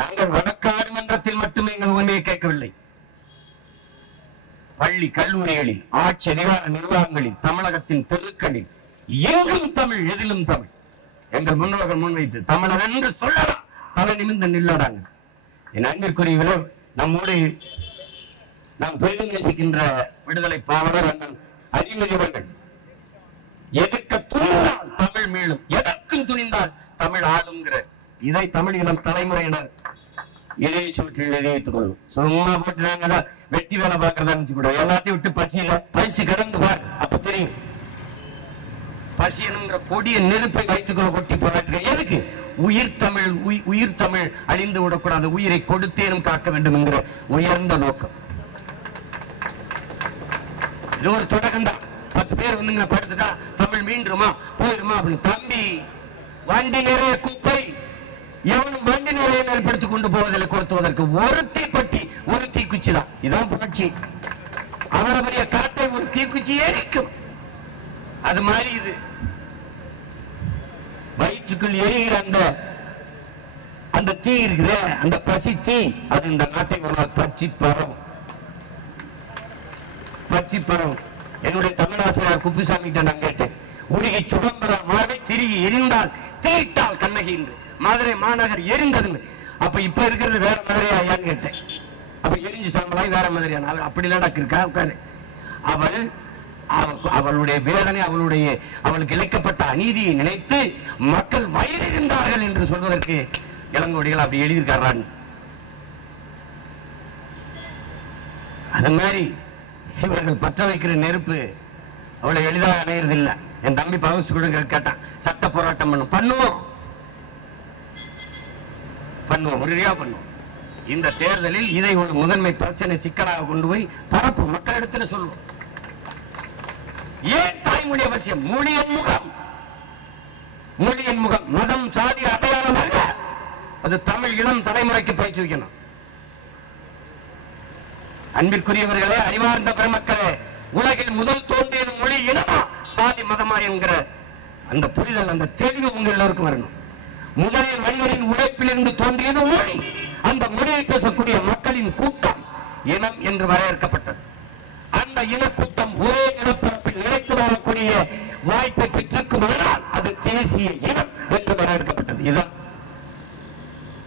நாங்கள் வழக்காடு மன்றத்தில் மட்டுமே எங்கள் உண்மையை கேட்கவில்லை. பள்ளி கல்லூரிகளில், ஆட்சி அதிகார நிர்வாகங்களில், தமிழகத்தின் தெருக்களில் எங்கும் தமிழ், எதிலும் தமிழ். எங்கள் முன்னோர்கள் முன்வைத்து தமிழர் என்று சொல்லலாம், தலை நிமிர்ந்து நில்லடாங்க. என் அன்பிற்குரியவர்களே, நம்மோடு நாம் பெரிதும் நேசிக்கின்ற விடுதலை பாவலர் அண்ணன் அறிஞர் அவர்கள் எதிர்க்க துணிந்தால் தமிழ் மீளும், எதற்கும் துணிந்தால் தமிழ் ஆளுங்கிற இதை தமிழ் இளம் தலைமுறையினர் இதை சுற்றி எழுதி வைத்துக் கொள்ளும். சும்மா போட்டு நாங்க வெட்டி வேலை பார்க்கறதா கூட எல்லாத்தையும் விட்டு பசி கடந்து பாரு, அப்ப தெரியும். பசி என்கிற கொடிய நெருப்பை வைத்துக்கொள்ள கொட்டி போராட்டு எதுக்கு? உயிர் தமிழ் அழிந்து விடக்கூடாது, உயிரை கொடுத்தேனும் காக்க வேண்டும் என்கிற உயர்ந்த நோக்கம். இது ஒரு தொடக்கம் தான். 10 பேர் வந்து படுத்துட்டா தமிழ் மீண்டுமா போயிருமா அப்படின்னு. தம்பி, வண்டி நிறைய குப்பை, எவனும் வண்டி நிறைய நெருப்படுத்திக் கொண்டு போவதில்லை கொடுத்துவதற்கு. ஒரு தீப்பட்டி, ஒரு தீக்குச்சி தான். இதான் புரட்சி. அவரவரிய காட்டை ஒரு தீக்குச்சி எரிக்கும். அது மாதிரி இது வயிற்றுக்குள் எரிகிற அந்த தீ இருக்கிற அந்த பசி தீ, அது இந்த நாட்டை ஒரு நாள் பற்றி பரவும். என்னுடைய தமிழாசிரியர் குப்புசாமி கிட்ட நான் கேட்டேன், உருகி சுடம்பர மார்பை திருகி எரிந்தால் தீட்டால் கண்ணகி என்று மதுரை மாநகர் எரிந்தது. அப்ப இப்ப இருக்கிறது வேற மதுரையா ஐயான்னு கேட்டேன். அப்ப எரிஞ்சு சாம்பலாய் வேற மதுரையான அப்படி இருக்கா உட்காரு. அவளுடைய வேதனை, அவளுக்கு இழைக்கப்பட்ட அநீதியை நினைத்து மக்கள் வயிறு இருந்தார்கள் என்று சொல்வதற்கு இளங்கோடிகள் அப்படி எழுதியிருக்காரு. அது மாதிரி இவர்கள் பற்ற வைக்கிற நெருப்பு அவ்வளவு எளிதாக அணையிறது இல்லை. என் தம்பி பகவத் கூட கேட்டான், சட்ட போராட்டம் பண்ணுவோம், உறுதியா பண்ணுவோம். இந்த தேர்தலில் இதை ஒரு முதன்மை பிரச்சனை சிக்கலாக கொண்டு போய் பரப்பு மக்களிடத்தில் சொல்லுவோம். ஏன் தாய்மொழி அவசியம்? மொழியின் முகம், மதம், சாதி அடையாளம் அல்ல. அது தமிழ் இளம் தலைமுறைக்கு பயிற்சி வைக்கணும். அன்பிற்குரியவர்களே, அறிவார்ந்த பெருமக்களே, உலகில் முதல் தோன்றியது மொழி இனமா சாதி மதமா என்கிற அந்த புரிதல், அந்த தெளிவு உங்க எல்லோருக்கும் வரணும். முதலில் மனிதனின் உழைப்பிலிருந்து தோன்றியது மொழி. அந்த மொழியை பேசக்கூடிய மக்களின் கூட்டம் இனம் என்று வரையறுக்கப்பட்டது. அந்த இனக்கூட்டம் ஒரே நிலப்பரப்பில் நிலைத்து வரக்கூடிய வாய்ப்பை பெற்றிருக்குமானால் அது தேசிய இனம் என்று வரையறுக்கப்பட்டது. இதுதான்.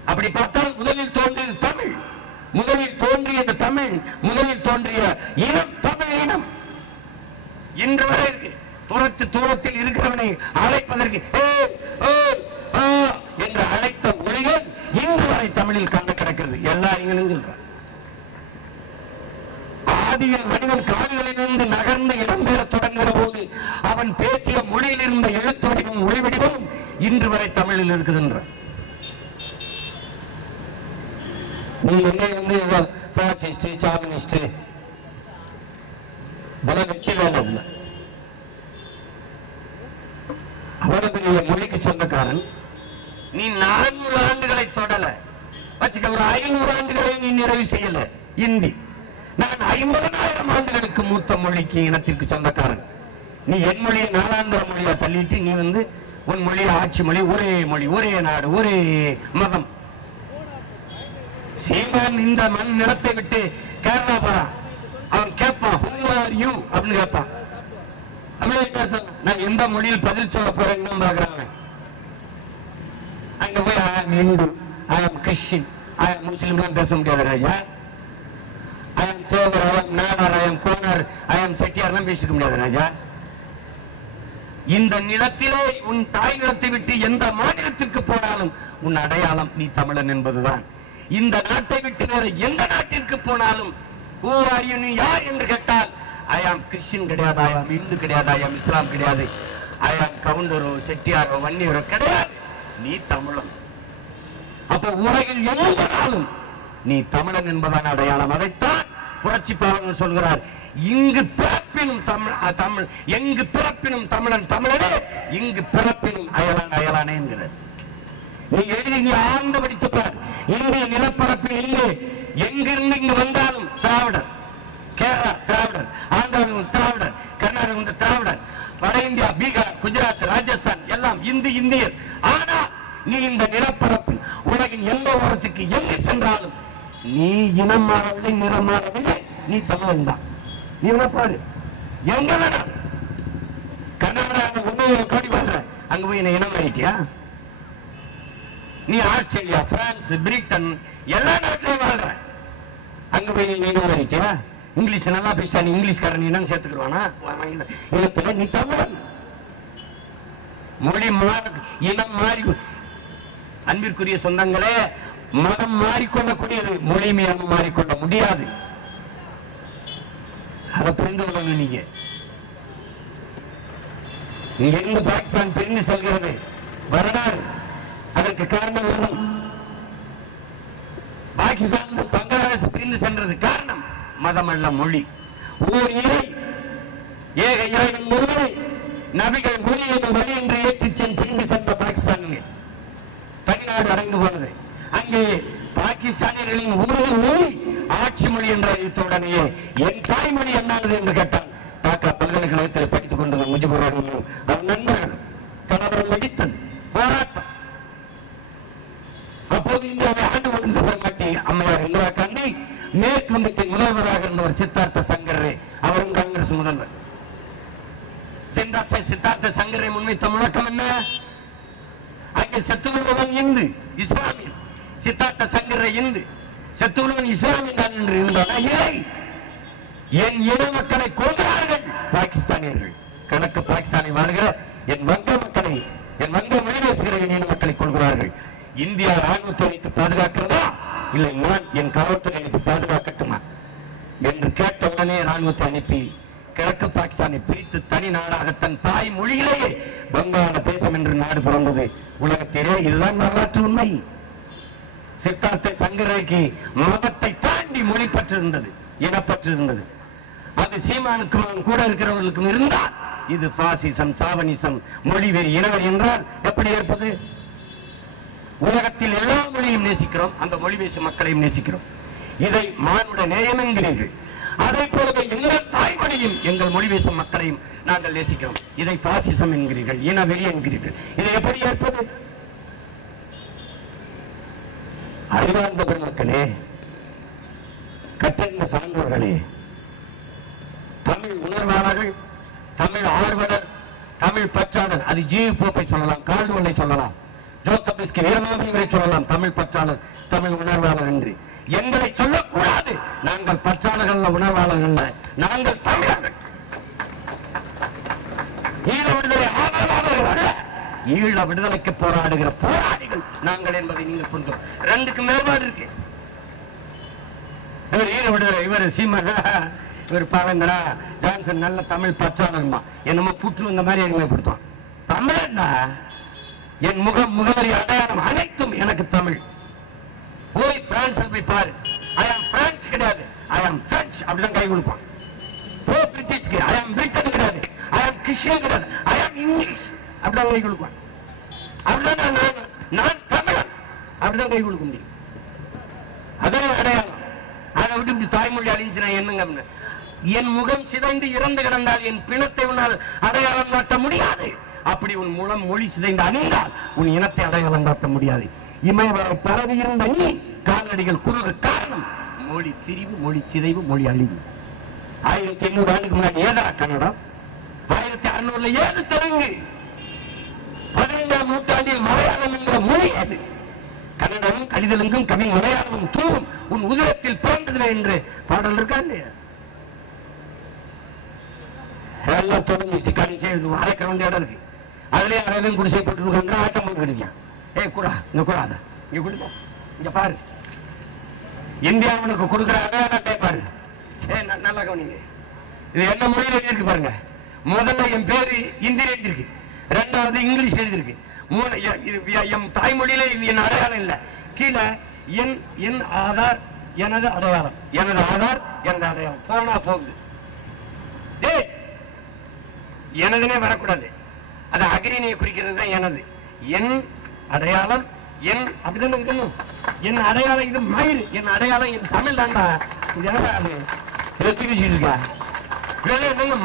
அப்படி பார்த்தால் முதலில் தோன்றியது தமிழ், முதலில் தோன்றியது தமிழ், முதலில் தோன்றிய இனம் தமிழ் இனம். இன்று வரை இருக்கு. தூரத்தில் இருக்கிறவனை அழைப்பதற்கு என்று அழைத்த மொழிகள் இன்று வரை தமிழில் காண கிடக்கிறது. எல்லா இங்களும் ஆதியில் மனிதன் காடுகளிலிருந்து நகர்ந்து இடம்பெற தொடங்குகிற போது அவன் பேசிய மொழியில் இருந்த எழுத்து வடிவம் ஒளி வடிவம் இன்று வரை தமிழில் இருக்குதுன்ற. நீ என்னை வந்து பாசிஸ்ட் சாமினிஸ்ட் வெற்றி வேலை இல்லை. அவ்வளவு பெரிய மொழிக்கு சொந்தக்காரன் நீ. 400 ஆண்டுகளை தொடல வச்சுக்க, ஒரு 500 ஆண்டுகளை நீ நிறைவு செய்யல. இந்தி நான் 50,000 ஆண்டுகளுக்கு மூத்த மொழிக்கு இனத்திற்கு சொந்தக்காரன். நீ என் மொழியை நாலாந்திர மொழியை தள்ளிட்டு நீ வந்து உன் மொழியை ஆட்சி மொழி, ஒரே மொழி, ஒரே நாடு, ஒரே மதம். சீமான் இந்த மண் நிலத்தை விட்டு கேரளா போறான். அவன் கேட்பான் who are you அப்படின்னு கேட்பான். நான் எந்த மொழியில் பதில் சொல்ல போறேன்னு பாக்குறாங்க. அங்க போய் I am Hindu, I am Christian, I am Muslim பேச முடியாது ராஜா. I am Thevar, I am Nadar, I am Konar, I am Chettiar பேசிக்க முடியாது ராஜா. இந்த நிலத்திலே உன் தாய் நிலத்தை விட்டு எந்த மாநிலத்திற்கு போனாலும் உன் அடையாளம் நீ தமிழன் என்பதுதான். இந்த நாட்டை விட்டு வேறு எந்த நாட்டிற்கு போனாலும் நீ யார் என்று கேட்டால் ஐ ஆம் கிறிஸ்டின் கிடையாது, ஐ ஆம் இந்து கிடையாது, ஐ ஆம் இஸ்லாம் கிடையாது, ஐ ஆம் கவுண்டரோ செட்டியாரோ வன்னியரோ கிடையாது, நீ தமிழன். அப்ப உலகில் எங்கு போனாலும் நீ தமிழன் என்பதான அடையாளம். அதைத்தான் புரட்சி பாவலர் சொல்கிறார். இங்கு பிறப்பினும் தமிழ், எங்கு பிறப்பினும் தமிழன் தமிழனே, இங்கு பிறப்பினும் அயலான் அயலானே என்கிறார். நீ எழுதி நீ ஆழ்ந்து படித்துப்பார். இந்திய நிலப்பரப்பில் இல்லை எங்கிருந்து இங்கு வந்தாலும் திராவிடர், கேரளா திராவிடர், ஆந்திரா திராவிடர், கர்நாடகா திராவிடர், வட இந்தியா, பீகார், குஜராத், ராஜஸ்தான் எல்லாம் இந்தியர். ஆனா நீ இந்த நிலப்பரப்பில் உலகின் எந்த ஓரத்துக்கு எங்கு சென்றாலும் நீ இனம் மாறவில்லை, நிறம் மாறவில்லை, நீ தமிழன் தான். நீ பாரு எங்க வேணாம். கர்நாடகா 1 கோடி வாழ்ற, அங்க போய் இனம் ஆயிட்டியா? நீ ஆஸ்திரேலியா, பிரான்ஸ், பிரிட்டன் எல்லா நாட்டிலையும் வாழ்ற, அங்க போய் நீ இனம் ஆயிட்டியா? இங்கிலீஷ் நல்லா பேசிட்டா நீ இங்கிலீஷ்காரன் இனம் சேர்த்துக்குவானா? இனத்துல நீ தமிழன். மொழி மாற, இனம் மாறி. அன்பிற்குரிய சொந்தங்களே, மதம் மாறிக்கொள்ளக்கூடியது, மொழி மீது மாறிக்கொள்ள முடியாது. அதை புரிந்து கொள்ளணும். நீங்க இங்கிருந்து பாகிஸ்தான் பிரிந்து செல்கிறது வரலாறு. அதற்கு காரணம் வரும். பாகிஸ்தான் பங்களாதேஷ் பிரிந்து சென்றது காரணம் மதம் அல்ல, மொழி. ஓர் இறை, ஏக இறைவன் ஒருவனை நபிகள் மொழி என்னும் வழி என்று ஏற்றிச்சென் பிரிந்து சென்ற பாகிஸ்தான் தனிநாடு அடைந்து போனது. அங்கே பாகிஸ்தானியர்களின் ஒரு மொழி ஆட்சி மொழி என்ற அறிவித்தவுடனேயே என் தாய்மொழி என்னானது என்று கேட்டான். டாக்கா பல்கலைக்கழகத்தில் படித்துக் கொண்டது முஜிபுர் ரஹ்மான் அவன் நண்பர்கள் கணவன் வெடித்தது போராட்டம். அப்போது இந்தியாவை ஆண்டு கொண்டிருந்த மாட்டி அம்மையார் இந்திரா காந்தி, மேற்கு வங்கத்தின் முதல்வராக இருந்தவர் சித்தார்த்த சங்கரே, அவரும் காங்கிரஸ் முதல்வர். சித்தார்த்த சங்கரை முன்வைத்த முழக்கம் என்ன? அங்கே செத்துவிடுவன் இந்து இஸ்லாமியன், சித்தார்த்த சங்கரை இந்து, செத்துவிடுவன் இஸ்லாமியன் தான் என்று இருந்தால் இல்லை, என் இன மக்களை கொள்கிறார்கள் பாகிஸ்தானியர்கள். கணக்கு பாகிஸ்தானை வாழ்கிற என் வங்க மக்களை, என் வங்க மொழி பேசுகிற என் இன மக்களை கொள்கிறார்கள். இந்தியா ராணுவத்தை வைத்து பாதுகாக்கிறதா இல்லை நான் என் காவல்துறை அனுப்பி பாதுகாக்கட்டுமா என்று கேட்டவுடனே ராணுவத்தை அனுப்பி கிழக்கு பாகிஸ்தானை பிரித்து தனி நாடாக தன் தாய் மொழியிலேயே வங்காள தேசம் என்று நாடு பிறந்தது உலகத்திலே. இதுதான் வரலாற்று உண்மை. சித்தார்த்த சங்கரைக்கு மதத்தை தாண்டி மொழி பற்று இருந்தது, இனப்பற்று இருந்தது. அது சீமானுக்கும் கூட இருக்கிறவர்களுக்கும் இருந்தால் இது பாசிசம், சாவனிசம், மொழிவெறி, இனவெறி என்றால் எப்படி ஏற்பது? உலகத்தில் எல்லா மொழியும் நேசிக்கிறோம், அந்த மொழி பேசும் மக்களையும் நேசிக்கிறோம். இதை மானுட நேயம் என்கிறீர்கள். அதை போலவே எங்கள் தாய்மொழியும் எங்கள் மொழி பேசும் மக்களையும் நாங்கள் நேசிக்கிறோம். இதை பாசிசம் என்கிறீர்கள், இனவெறி என்கிறீர்கள். இதை எப்படி ஏற்பது? அறிவார்ந்த பெருமக்களே, கற்றறிந்த சான்றோர்களே, தமிழ் உணர்வாளர்கள், தமிழ் ஆர்வலர், தமிழ் பற்றாளர், அது ஜி போப்பை சொல்லலாம், கால்டுவலை சொல்லலாம், ஜோசப் வீரமாமுனிவரை சொல்லலாம், தமிழ் பற்றாளர், தமிழ் உணர்வாளர் என்று. எங்களை சொல்லக்கூடாது. நாங்கள் பற்றாளர்கள், உணர்வாளர்கள், நாங்கள் தமிழர்கள். ஈழ விடுதலை ஆதரவாளர்கள் அல்ல, ஈழ விடுதலைக்கு போராடுகிற போராளிகள் நாங்கள் என்பதை நீங்கள் புரிந்து. ரெண்டுக்கு மேற்பாடு இருக்கு. ஈழ விடுதலை இவர் சீமன், இவர் பாருங்களா ஜான்சன் நல்ல தமிழ் பற்றாளர்மா, என்னமோ புற்று இந்த மாதிரி எளிமைப்படுத்தும். தமிழன்னா என் முகவரி அடையாளம் அனைத்தும் எனக்கு தமிழ். போய் பிரான்ஸ் போய் பாரு, ஐ ஆம் பிரான்ஸ் கிடையாது, ஐ ஆம் பிரெஞ்சு அப்படிதான் கை கொடுப்பான். போ பிரிட்டிஷ்க்கு, ஐ ஆம் பிரிட்டன் கிடையாது, ஐ ஆம் கிறிஸ்டியன் கிடையாது, ஐ ஆம் இங்கிலீஷ் அப்படிதான் கை கொடுப்பான். அப்படிதான் நான் தமிழன் அப்படிதான் கை கொடுக்க முடியும். அதான் அடையாளம். அதை விட்டு இப்படி தாய்மொழி அழிஞ்சுனா என்னங்க? என் முகம் சிதைந்து இறந்து கிடந்தால் என் பிணத்தை உன்னால் அடையாளம் காட்ட முடியாது. அப்படி உன் மூலம் மொழி சிதைந்து அணிந்தால் உன் இனத்தை அடையாளம் காட்ட முடியாது. இமயவரை பரவி இருந்த நீ கால்நடிகள் குறுக காரணம் மொழி திரிவு, மொழி சிதைவு, மொழி அழிவு. 1800 ஆண்டுக்கு முன்னாடி ஏதா கன்னடம், 1600 ஏது தெலுங்கு, 15ஆம் நூற்றாண்டில் மலையாளம் என்கிற மொழி அது. கன்னடம் கடிதலுங்கும் கவி மலையாளமும் தூவும் உன் உதிரத்தில் பிறந்தது என்று பாடல் இருக்கா இல்லையா? எல்லாம் தொடர்ந்து கணிசை அரைக்க வேண்டிய இடம் இருக்கு. அதுலயே அரையிலும் குடிசை போட்டு ஆட்டம் போட்டு கிடைக்கும். குடா இங்க கூடாத, இங்க கொடுக்க, இங்க பாரு, இந்தியாவுக்கு கொடுக்கிற அடையாளத்தை பாரு. நல்லா கவனிங்க, இது என்ன மொழியில் எழுதியிருக்கு பாருங்க. முதல்ல என் பேரு இந்தியில எழுதியிருக்கு, ரெண்டாவது இங்கிலீஷ் எழுதியிருக்கு, என் தாய்மொழியில இது என் அடையாளம் இல்ல. கீழே என் ஆதார், எனது அடையாளம், எனது ஆதார், எனது அடையாளம். போனா போகுது. எனதுனே வரக்கூடாது, அது அகிரிணியை குறிக்கிறது தான் எனது. என் அடையாளம், என் அப்படிதான் இருக்கணும். என் அடையாளம் இது மயில், என் அடையாளம் என் தமிழ் தாண்டா.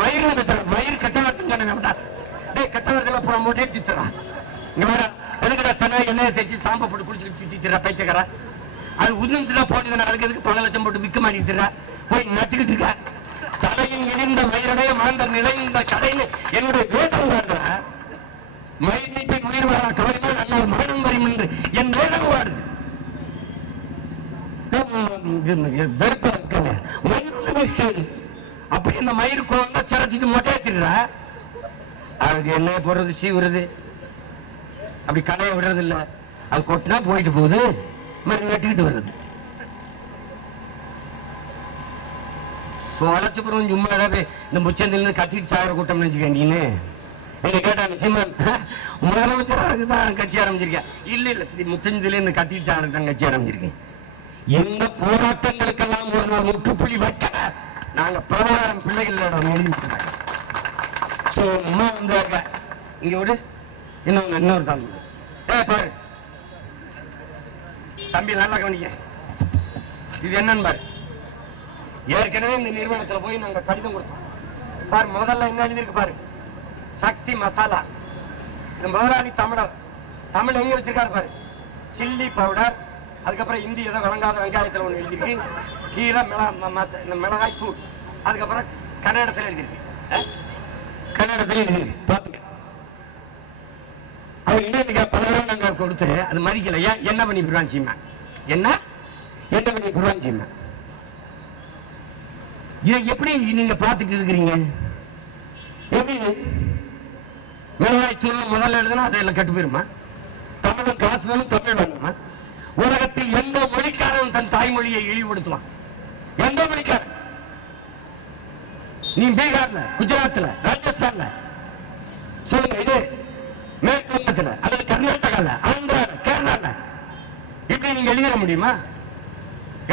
மயில் மயில் கட்டவர்த்தம் கட்டவர்த்தல போன போட்டே திட்டுறா. எதுக்கடா தன எண்ணெயை தேய்ச்சி சாம்பை போட்டு குளிச்சு திட்டுறா பைத்தியக்காரா. அது உதிர்ந்துல போட்டு அதுக்கு எதுக்கு 12 லட்சம் போட்டு விக்க மாட்டிட்டுறா, போய் நட்டுக்கிட்டு இருக்கா. தலையின் இழிந்த மயிரடைய மாந்த நிலைந்த கடைன்னு என்னுடைய வேதம் வாடுற மயில் நீட்டின் உயிர் வாழ கவலைமா நல்ல மரணம் வரும் என்று என் வேதம் வாடுது. அப்படி இந்த மயிருக்கு வந்தா சிறச்சிட்டு மொட்டையாத்திடுறா. அதுக்கு என்ன போடுறது, சீவுறது, அப்படி கலையை விடுறது இல்ல. அது கொட்டினா போயிட்டு போகுது, மறு நட்டுக்கிட்டு வருது. வளர்ச்சிப்புறம் சும்மா ஏதாவது இந்த முச்சந்தில கத்திட்டு சாகிற கூட்டம் நினைச்சுக்க. நீன்னு நீங்க கேட்டாங்க சீமான் முதலமைச்சர் அதுதான் கட்சி ஆரம்பிச்சிருக்கேன். இல்ல இல்ல, முச்சந்தில இந்த கத்திட்டு சாகிறதுக்கு தான் கட்சி ஆரம்பிச்சிருக்கேன். எந்த போராட்டங்களுக்கெல்லாம் ஒரு நாள் முற்றுப்புள்ளி வைக்க நாங்க பிரபாகரன் பிள்ளைகள் எழுதிட்டு அம்மா வந்து இங்க விடு, இன்னொரு தாள் பாரு தம்பி, நல்லா கவனிக்க. இது என்னன்னு பாரு. ஏற்கனவே இந்த நிறுவனத்தில் போய் நாங்க கடிதம் கொடுத்தோம் பாரு. முதல்ல என்ன எழுதிருக்கு பாரு, சக்தி மசாலா. இந்த முதலாளி தமிழர், தமிழ் எங்க வச்சிருக்காரு பாரு, சில்லி பவுடர், அதுக்கப்புறம் இந்தி ஏதோ விளங்காத வெங்காயத்தில் ஒண்ணு எழுதிருக்கு, கீரை மிளகாய் தூள், அதுக்கப்புறம் கன்னடத்தில் எழுதிருக்கு, கன்னடத்தில் எழுதிருக்கு. பாத்துக்க, அவர் இன்னைக்கு பலரும் நாங்க கொடுத்து அது மதிக்கலையா, என்ன பண்ணி போடுவான் சீமா, என்ன பண்ணி போடுவான் சீமா. இதை எப்படி நீங்க பாத்துட்டு இருக்கிறீங்க? எப்படி மிளகாய் தூள் முதல்ல எழுதுனா அதெல்லாம் கெட்டு போயிருமா? தமிழ் காசு வேணும், தமிழ் வேணுமா? உலகத்தில் எந்த மொழிக்காரன் தன் தாய்மொழியை இழிவுபடுத்துவான்? எந்த மொழிக்காரன்? நீ பீகார்ல, குஜராத்ல, ராஜஸ்தான்ல சொல்லுங்க, இது மேற்கு வங்கத்துல அல்லது கர்நாடகால, ஆந்திரால, கேரளால இப்படி நீங்க எழுதிட முடியுமா?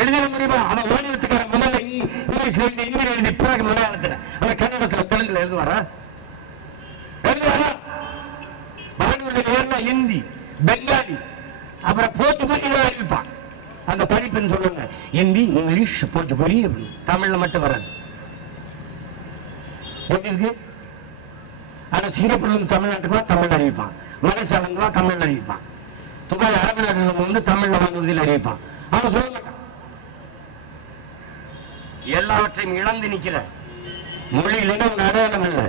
எழுதிட முடியுமா? அவன் மாநிலத்துக்கார முதல்ல இங்கிலீஷ் எழுதி, இந்தியில எழுதி, பிறகு மலையாளத்துல, அந்த கன்னடத்துல, தெலுங்குல எழுதுவாரா? பெங்களூரில் ஏறினா ஹிந்தி, பெங்காலி, அப்புறம் போர்ச்சுகீசில் எழுதிப்பான். அந்த படிப்புன்னு சொல்லுங்க. ஹிந்தி, இங்கிலீஷ், போர்ச்சுகீஸ், தமிழ்ல மட்டும் வராது. எப்படி இருக்கு? ஆனா சிங்கப்பூர்ல இருந்து தமிழ்நாட்டுக்கு தமிழ் அறிவிப்பான், மலேசியால தமிழ் அறிவிப்பான், துபாய் அரபு நாடுகள் வந்து தமிழ்ல வானூர்தியில் அறிவிப்பான். அவன் சொல்ல மாட்டான். எல்லாவற்றையும் இழந்து நிற்கிற மொழி இனம் அடையாளம் அல்ல.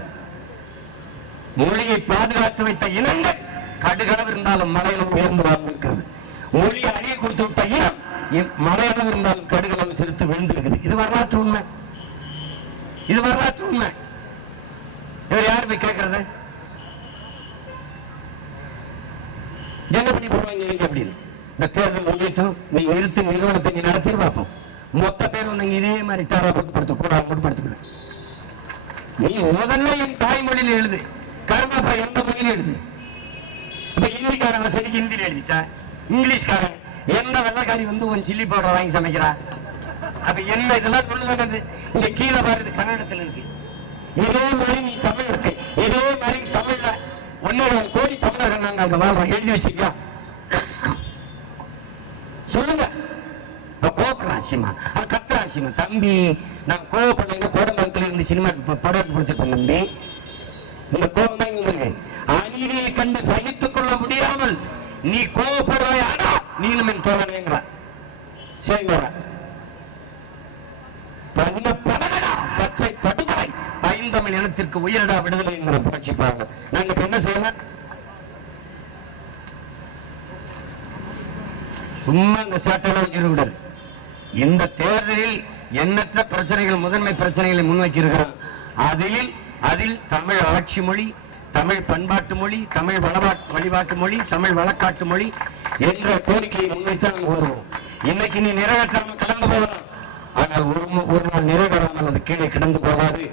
மொழியை பாதுகாத்து வைத்த இனங்கள் கடுகளவு இருந்தாலும் மலையில உயர்ந்து வாழ்ந்திருக்கிறது. மொழியை அழிய கொடுத்து விட்ட இனம் மலையளவு இருந்தாலும் கடுகளவு சிரித்து விழுந்திருக்குது. இது வரலாற்று உண்மை. இது வரலாற்று உண்மை. இவர் யாரு போய் கேட்கறது? என்ன பண்ணி போடுவாங்க நீங்க அப்படின்னு? இந்த தேர்தல் முடியட்டும், நீ நிறுத்து, நிறுவனத்தை நீ நடத்தி பார்ப்போம். மொத்த பேரும் நீங்க இதே மாதிரி தாரா படுத்து கூட படுத்துக்கிறேன். நீ முதல்ல என் தாய்மொழியில் எழுது, கருமாப்பா எந்த மொழியில் எழுது. அப்ப ஹிந்திக்காரன் வசதிக்கு ஹிந்தியில் எழுதிட்டா, இங்கிலீஷ்காரன் எந்த வெள்ளக்காரி வந்து உன் சில்லி பவுடர் வாங்கி சமைக்கிறா? அப்ப என்ன இதெல்லாம் சொல்லுவாங்க. இங்க கீழே பாருது கன்னடத்தில் இருக்கு. இதே மாதிரி நீ தமிழ் இருக்கு, இதே மாதிரி தமிழ்ல 1.5 கோடி தமிழர்கள் நாங்க அங்க வாழ்றோம், எழுதி வச்சிருக்கா? சொல்லுங்க. கோபராசிமா கத்தராசிமா தம்பி, நான் கோபப்பட்ட கோடம்பரத்துல இருந்து சினிமா படம் கொடுத்துருப்பேன் தம்பி. இந்த கோபம் தான் இங்க அநீதியை கண்டு சகித்துக் கொள்ள முடியாமல் நீ கோபப்படுவாயா? நீனும் என் தோழனேங்கிற சரிங்க. பச்சை படுகொலை ஐந்தமிழ் இனத்திற்கு உயிரிடா விடுதலை என்கிற புரட்சி பாருங்க. நாங்க என்ன செய்யலாம்? சும்மா இந்த சாட்டையில வச்சிருக்க கூடாது. இந்த தேர்தலில் எண்ணற்ற பிரச்சனைகள், முதன்மை பிரச்சனைகளை முன்வைக்கிறோம். அதில் தமிழ் ஆட்சி மொழி, தமிழ் பண்பாட்டு மொழி, தமிழ் வழிபாட்டு மொழி, தமிழ் வழக்காட்டு மொழி என்ற கோரிக்கையை முன்வைத்தான் வருவோம். இன்னைக்கு நீ நிறைவேற்றாமல் கடந்து போகலாம், ஆனால் ஒரு நாள் நிறைவேறாமல் அது கீழே கிடந்து போகாது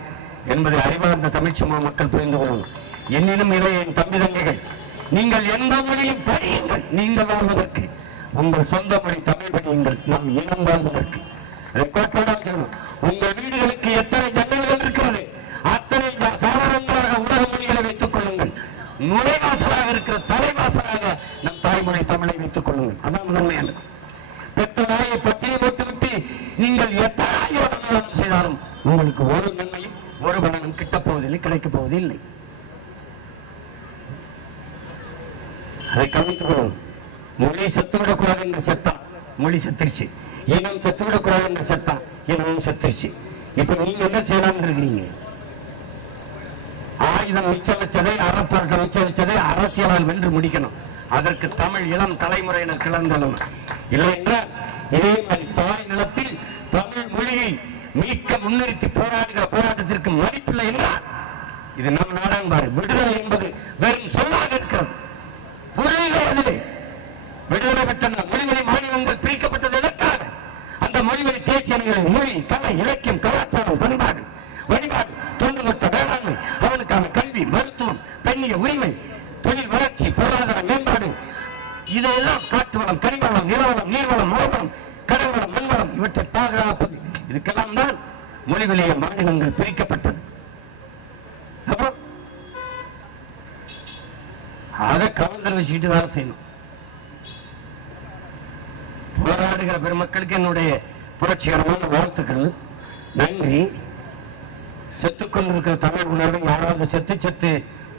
என்பதை அறிவார்ந்த தமிழ் சும்மா மக்கள் புரிந்து கொள்ளும். என்னினும் இளைய என் தம்பி தங்கைகள், நீங்கள் எந்த மொழியும் படியுங்கள், நீங்கள் வாழ்வதற்கு. உங்கள் சொந்த மொழி தமிழ் படியுங்கள், நாம் இனம் வாழ்வதற்கு. அதை கோட்பாடாக சொல்லணும். உங்கள் வீடுகளுக்கு எத்தனை ஜன்னல்கள் இருக்கிறது, அத்தனை சாதாரணமாக உலக மொழிகளை வைத்துக் கொள்ளுங்கள். நுழைவாசலாக இருக்கிற தலைவாசலாக நம் தாய்மொழி தமிழை வைத்துக் கொள்ளுங்கள். அதான் முதன்மையானது. பெற்ற நாயை பட்டியை போட்டுவிட்டு நீங்கள் எத்தனை செய்தாலும் உங்களுக்கு ஒரு நன்மையும் ஒரு பலனும் கிட்டப் போவதில்லை, கிடைக்கப் போவதில்லை. அதை கவனித்துக் கொள்ளும். மொழி செத்துவிடக்கூடாது என்ற சட்டம் மொழி செத்துருச்சு, இனம் செத்துவிடக்கூடாது என்ற சட்டம் இனமும் செத்துருச்சு. இப்ப நீங்க என்ன செய்யலாம் இருக்கீங்க? ஆயுதம் மிச்சம் வச்சதை, அறப்பொருட்கள் மிச்சம் வச்சதை அரசியலால் வென்று முடிக்கணும். அதற்கு தமிழ் இளம் தலைமுறையினர் கிளந்தலும் இல்லை என்றால் இதே மாதிரி தாய் நிலத்தில் தமிழ் மொழியை மீட்க முன்னிறுத்தி போராடுகிற போராட்டத்திற்கு மதிப்பில்லை என்றால் இது நம் நாடாம்பாரு. விடுதலை என்பது வெறும் சொல்லாக இருக்கிறது, பொருளிலே விடுதலை பெற்ற மொழிவழி மாநிலங்கள் பிரிக்கப்பட்டது எதற்காக? அந்த மொழிவழி தேசியங்களின் மொழி, கலை, இலக்கியம், கலாச்சாரம், பண்பாடு, வழிபாடு, தொண்டுமொத்த வேளாண்மை, அவனுக்கான கல்வி, மருத்துவம், பெண்ணிய உரிமை, தொழில் வளர்ச்சி, பொருளாதார மேம்பாடு, இதையெல்லாம் காற்று வளம், கனிவளம், நிலவளம், நீர்வளம், மலவளம், கடல் வளம், மண்வளம் இவற்றை பாதுகாப்பது. இதுக்கெல்லாம் தான் மொழிவழிய மாநிலங்கள் பிரிக்கப்பட்டது. அப்புறம் அதை கவனத்தில் வச்சுக்கிட்டு வேலை செய்யணும். போராடுகிற பெருமக்களுக்கு என்னுடைய புரட்சிகரமான வாழ்த்துக்கள், நன்றி. செத்துக் கொண்டிருக்கிற தமிழ் உணர்வை யாராவது செத்து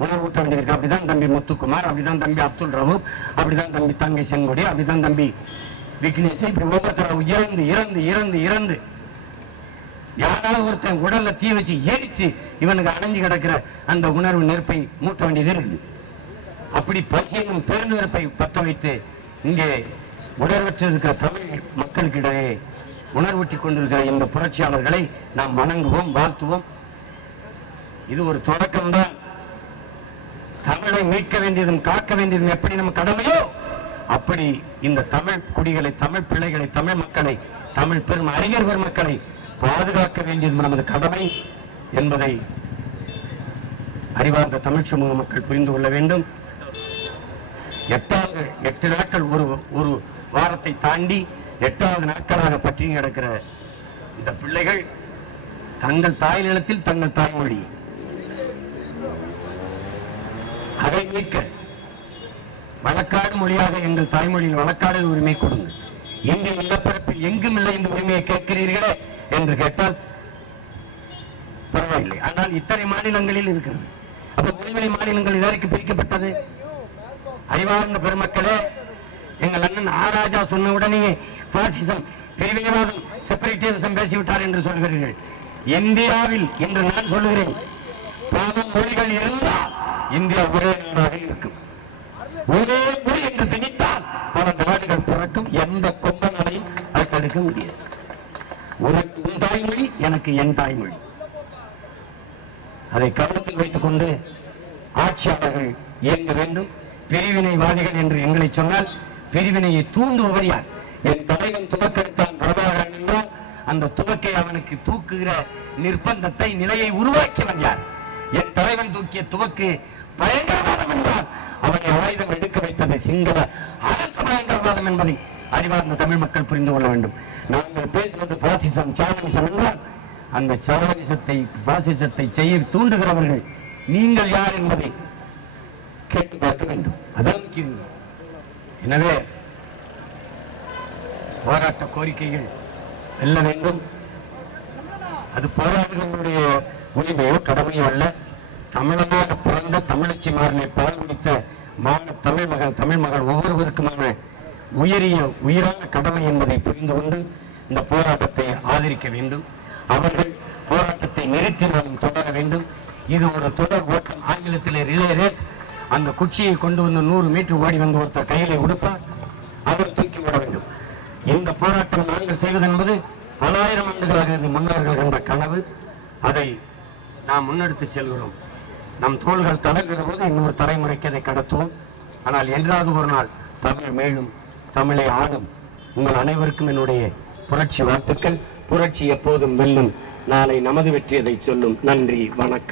உணர்வூட்ட வேண்டியிருக்கு. அப்படிதான் தம்பி முத்துக்குமார், அப்படிதான் தம்பி அப்துல் ரவூப், அப்படிதான் தம்பி தங்கை செங்கொடி, அப்படிதான் தம்பி விக்னேஷ். இப்படி ஒவ்வொருத்தரும் இறந்து இறந்து இறந்து இறந்து யாராவது ஒருத்தன் உடல்ல தீ வச்சு எரிச்சு இவனுக்கு அணைஞ்சு கிடக்கிற அந்த உணர்வு நெருப்பை மூட்ட வேண்டியது இருக்குது. அப்படி பசியும் பெருநெருப்பை பற்ற வைத்து இங்கே உணர்வற்று இருக்கிற தமிழ் மக்களுக்கிடையே உணர்வூட்டி கொண்டிருக்கிற இந்த புரட்சியாளர்களை நாம் வணங்குவோம், வாழ்த்துவோம். இது ஒரு தொடக்கம்தான். தமிழை மீட்க வேண்டியதும் காக்க வேண்டியதும் எப்படி நம்ம கடமையோ அப்படி இந்த தமிழ் குடிகளை, தமிழ் பிள்ளைகளை, தமிழ் மக்களை, தமிழ் பெரும் அறிஞர் பெருமக்களை பாதுகாக்க வேண்டியதும் நமது கடமை என்பதை அறிவார்ந்த தமிழ் சமூக மக்கள் புரிந்து கொள்ள வேண்டும். 8 நாட்கள் ஒரு வாரத்தை தாண்டி 8வது நாட்களாக பற்றி கிடக்கிற இந்த பிள்ளைகள் தங்கள் தாய் நிலத்தில் தங்கள் தாய்மொழி அதை மீட்க வழக்காடு மொழியாக எங்கள் தாய்மொழியில் வழக்காடு உரிமை கொடுங்கள். இந்திய நிலப்பரப்பில் நாட்டில் எங்கும் இல்லை இந்த உரிமையை கேட்கிறீர்களே என்று கேட்டால் பரவாயில்லை. ஆனால் இத்தனை மாநிலங்களில் இருக்கிறது. அப்ப 3 மாநிலங்கள் இதற்கு பிரிக்கப்பட்டது. அறிவார்ந்த பெருமக்களே, எங்கள் அண்ணன் ஆராஜா சொன்ன உடனே பாசிசம், பிரிவினைவாதம், செப்பரேட்டிசம் பேசிவிட்டார் என்று சொல்கிறீர்கள். இந்தியாவில் என்று நான் சொல்லுகிறேன், பல மொழிகள் இருந்தால் இந்தியா ஒரே நாடாக இருக்கும். ஒரே மொழி என்று திணித்தால் பல நாடுகள் பிறக்கும். எந்த கொம்பனாலையும் அதை தடுக்க முடியாது. உனக்கு உன் தாய்மொழி, எனக்கு என் தாய்மொழி. அதை கவனத்தில் வைத்துக் கொண்டு ஆட்சியாளர்கள் இயங்க வேண்டும். பிரிவினைவாதிகள் என்று எங்களை சொன்னால் பிரிவினையை தூண்டுபவர் யார்? என் தலைவன் துவக்கெடுத்தான் பிரபாகரன் என்றால் அந்த துவக்கை அவனுக்கு தூக்குகிற நிர்பந்தத்தை நிலையை உருவாக்கியவன் யார்? என் தலைவன் தூக்கிய துவக்கு பயங்கரவாதம் என்றால் அவனை ஆயுதம் எடுக்க வைத்தது சிங்கள அரசு பயங்கரவாதம் என்பதை அறிவார்ந்த தமிழ் மக்கள் புரிந்து கொள்ள வேண்டும். நாங்கள் பேசுவது பாசிசம், சாவனிசம் என்றால் அந்த சாவனிசத்தை, பாசிசத்தை செய்ய தூண்டுகிறவர்கள் நீங்கள் யார் என்பதை கேட்டு பார்க்க வேண்டும். அதான் முக்கியம். எனவே போராட்ட கோரிக்கைகள் வெல்ல வேண்டும். அது போராடுகளுடைய உரிமையோ கடமையோ அல்ல. தமிழனாக பிறந்த தமிழச்சி மாறனை பால் குடித்த தமிழ் மகள் ஒவ்வொருவருக்குமான உயிரான கடமை என்பதை புரிந்து கொண்டு இந்த போராட்டத்தை ஆதரிக்க வேண்டும். அவர்கள் போராட்டத்தை நிறுத்தினாலும் தொடர வேண்டும். இது ஒரு தொடர் ஓட்டம், ஆங்கிலத்திலே ரிலே ரேஸ். அந்த குச்சியை கொண்டு வந்து 100 மீட்டர் ஓடி வந்து ஒருத்தர் கையிலே உடுப்பார், அவர் தூக்கி விட வேண்டும். இந்த போராட்டம் நாங்கள் செய்வது என்பது பலாயிரம் ஆண்டுகளாக முன்னோர்கள் கண்ட கனவு. அதை நாம் முன்னெடுத்து செல்கிறோம். நம் தோள்கள் தடங்குகிற போது இன்னொரு தலைமுறைக்கு அதை கடத்துவோம். ஆனால் என்றாவது ஒரு நாள் தமிழ் மேலும், தமிழை ஆளும். உங்கள் அனைவருக்கும் என்னுடைய புரட்சி வாழ்த்துக்கள். புரட்சி எப்போதும் வெல்லும். நாளை நமது வெற்றியதை சொல்லும். நன்றி, வணக்கம்.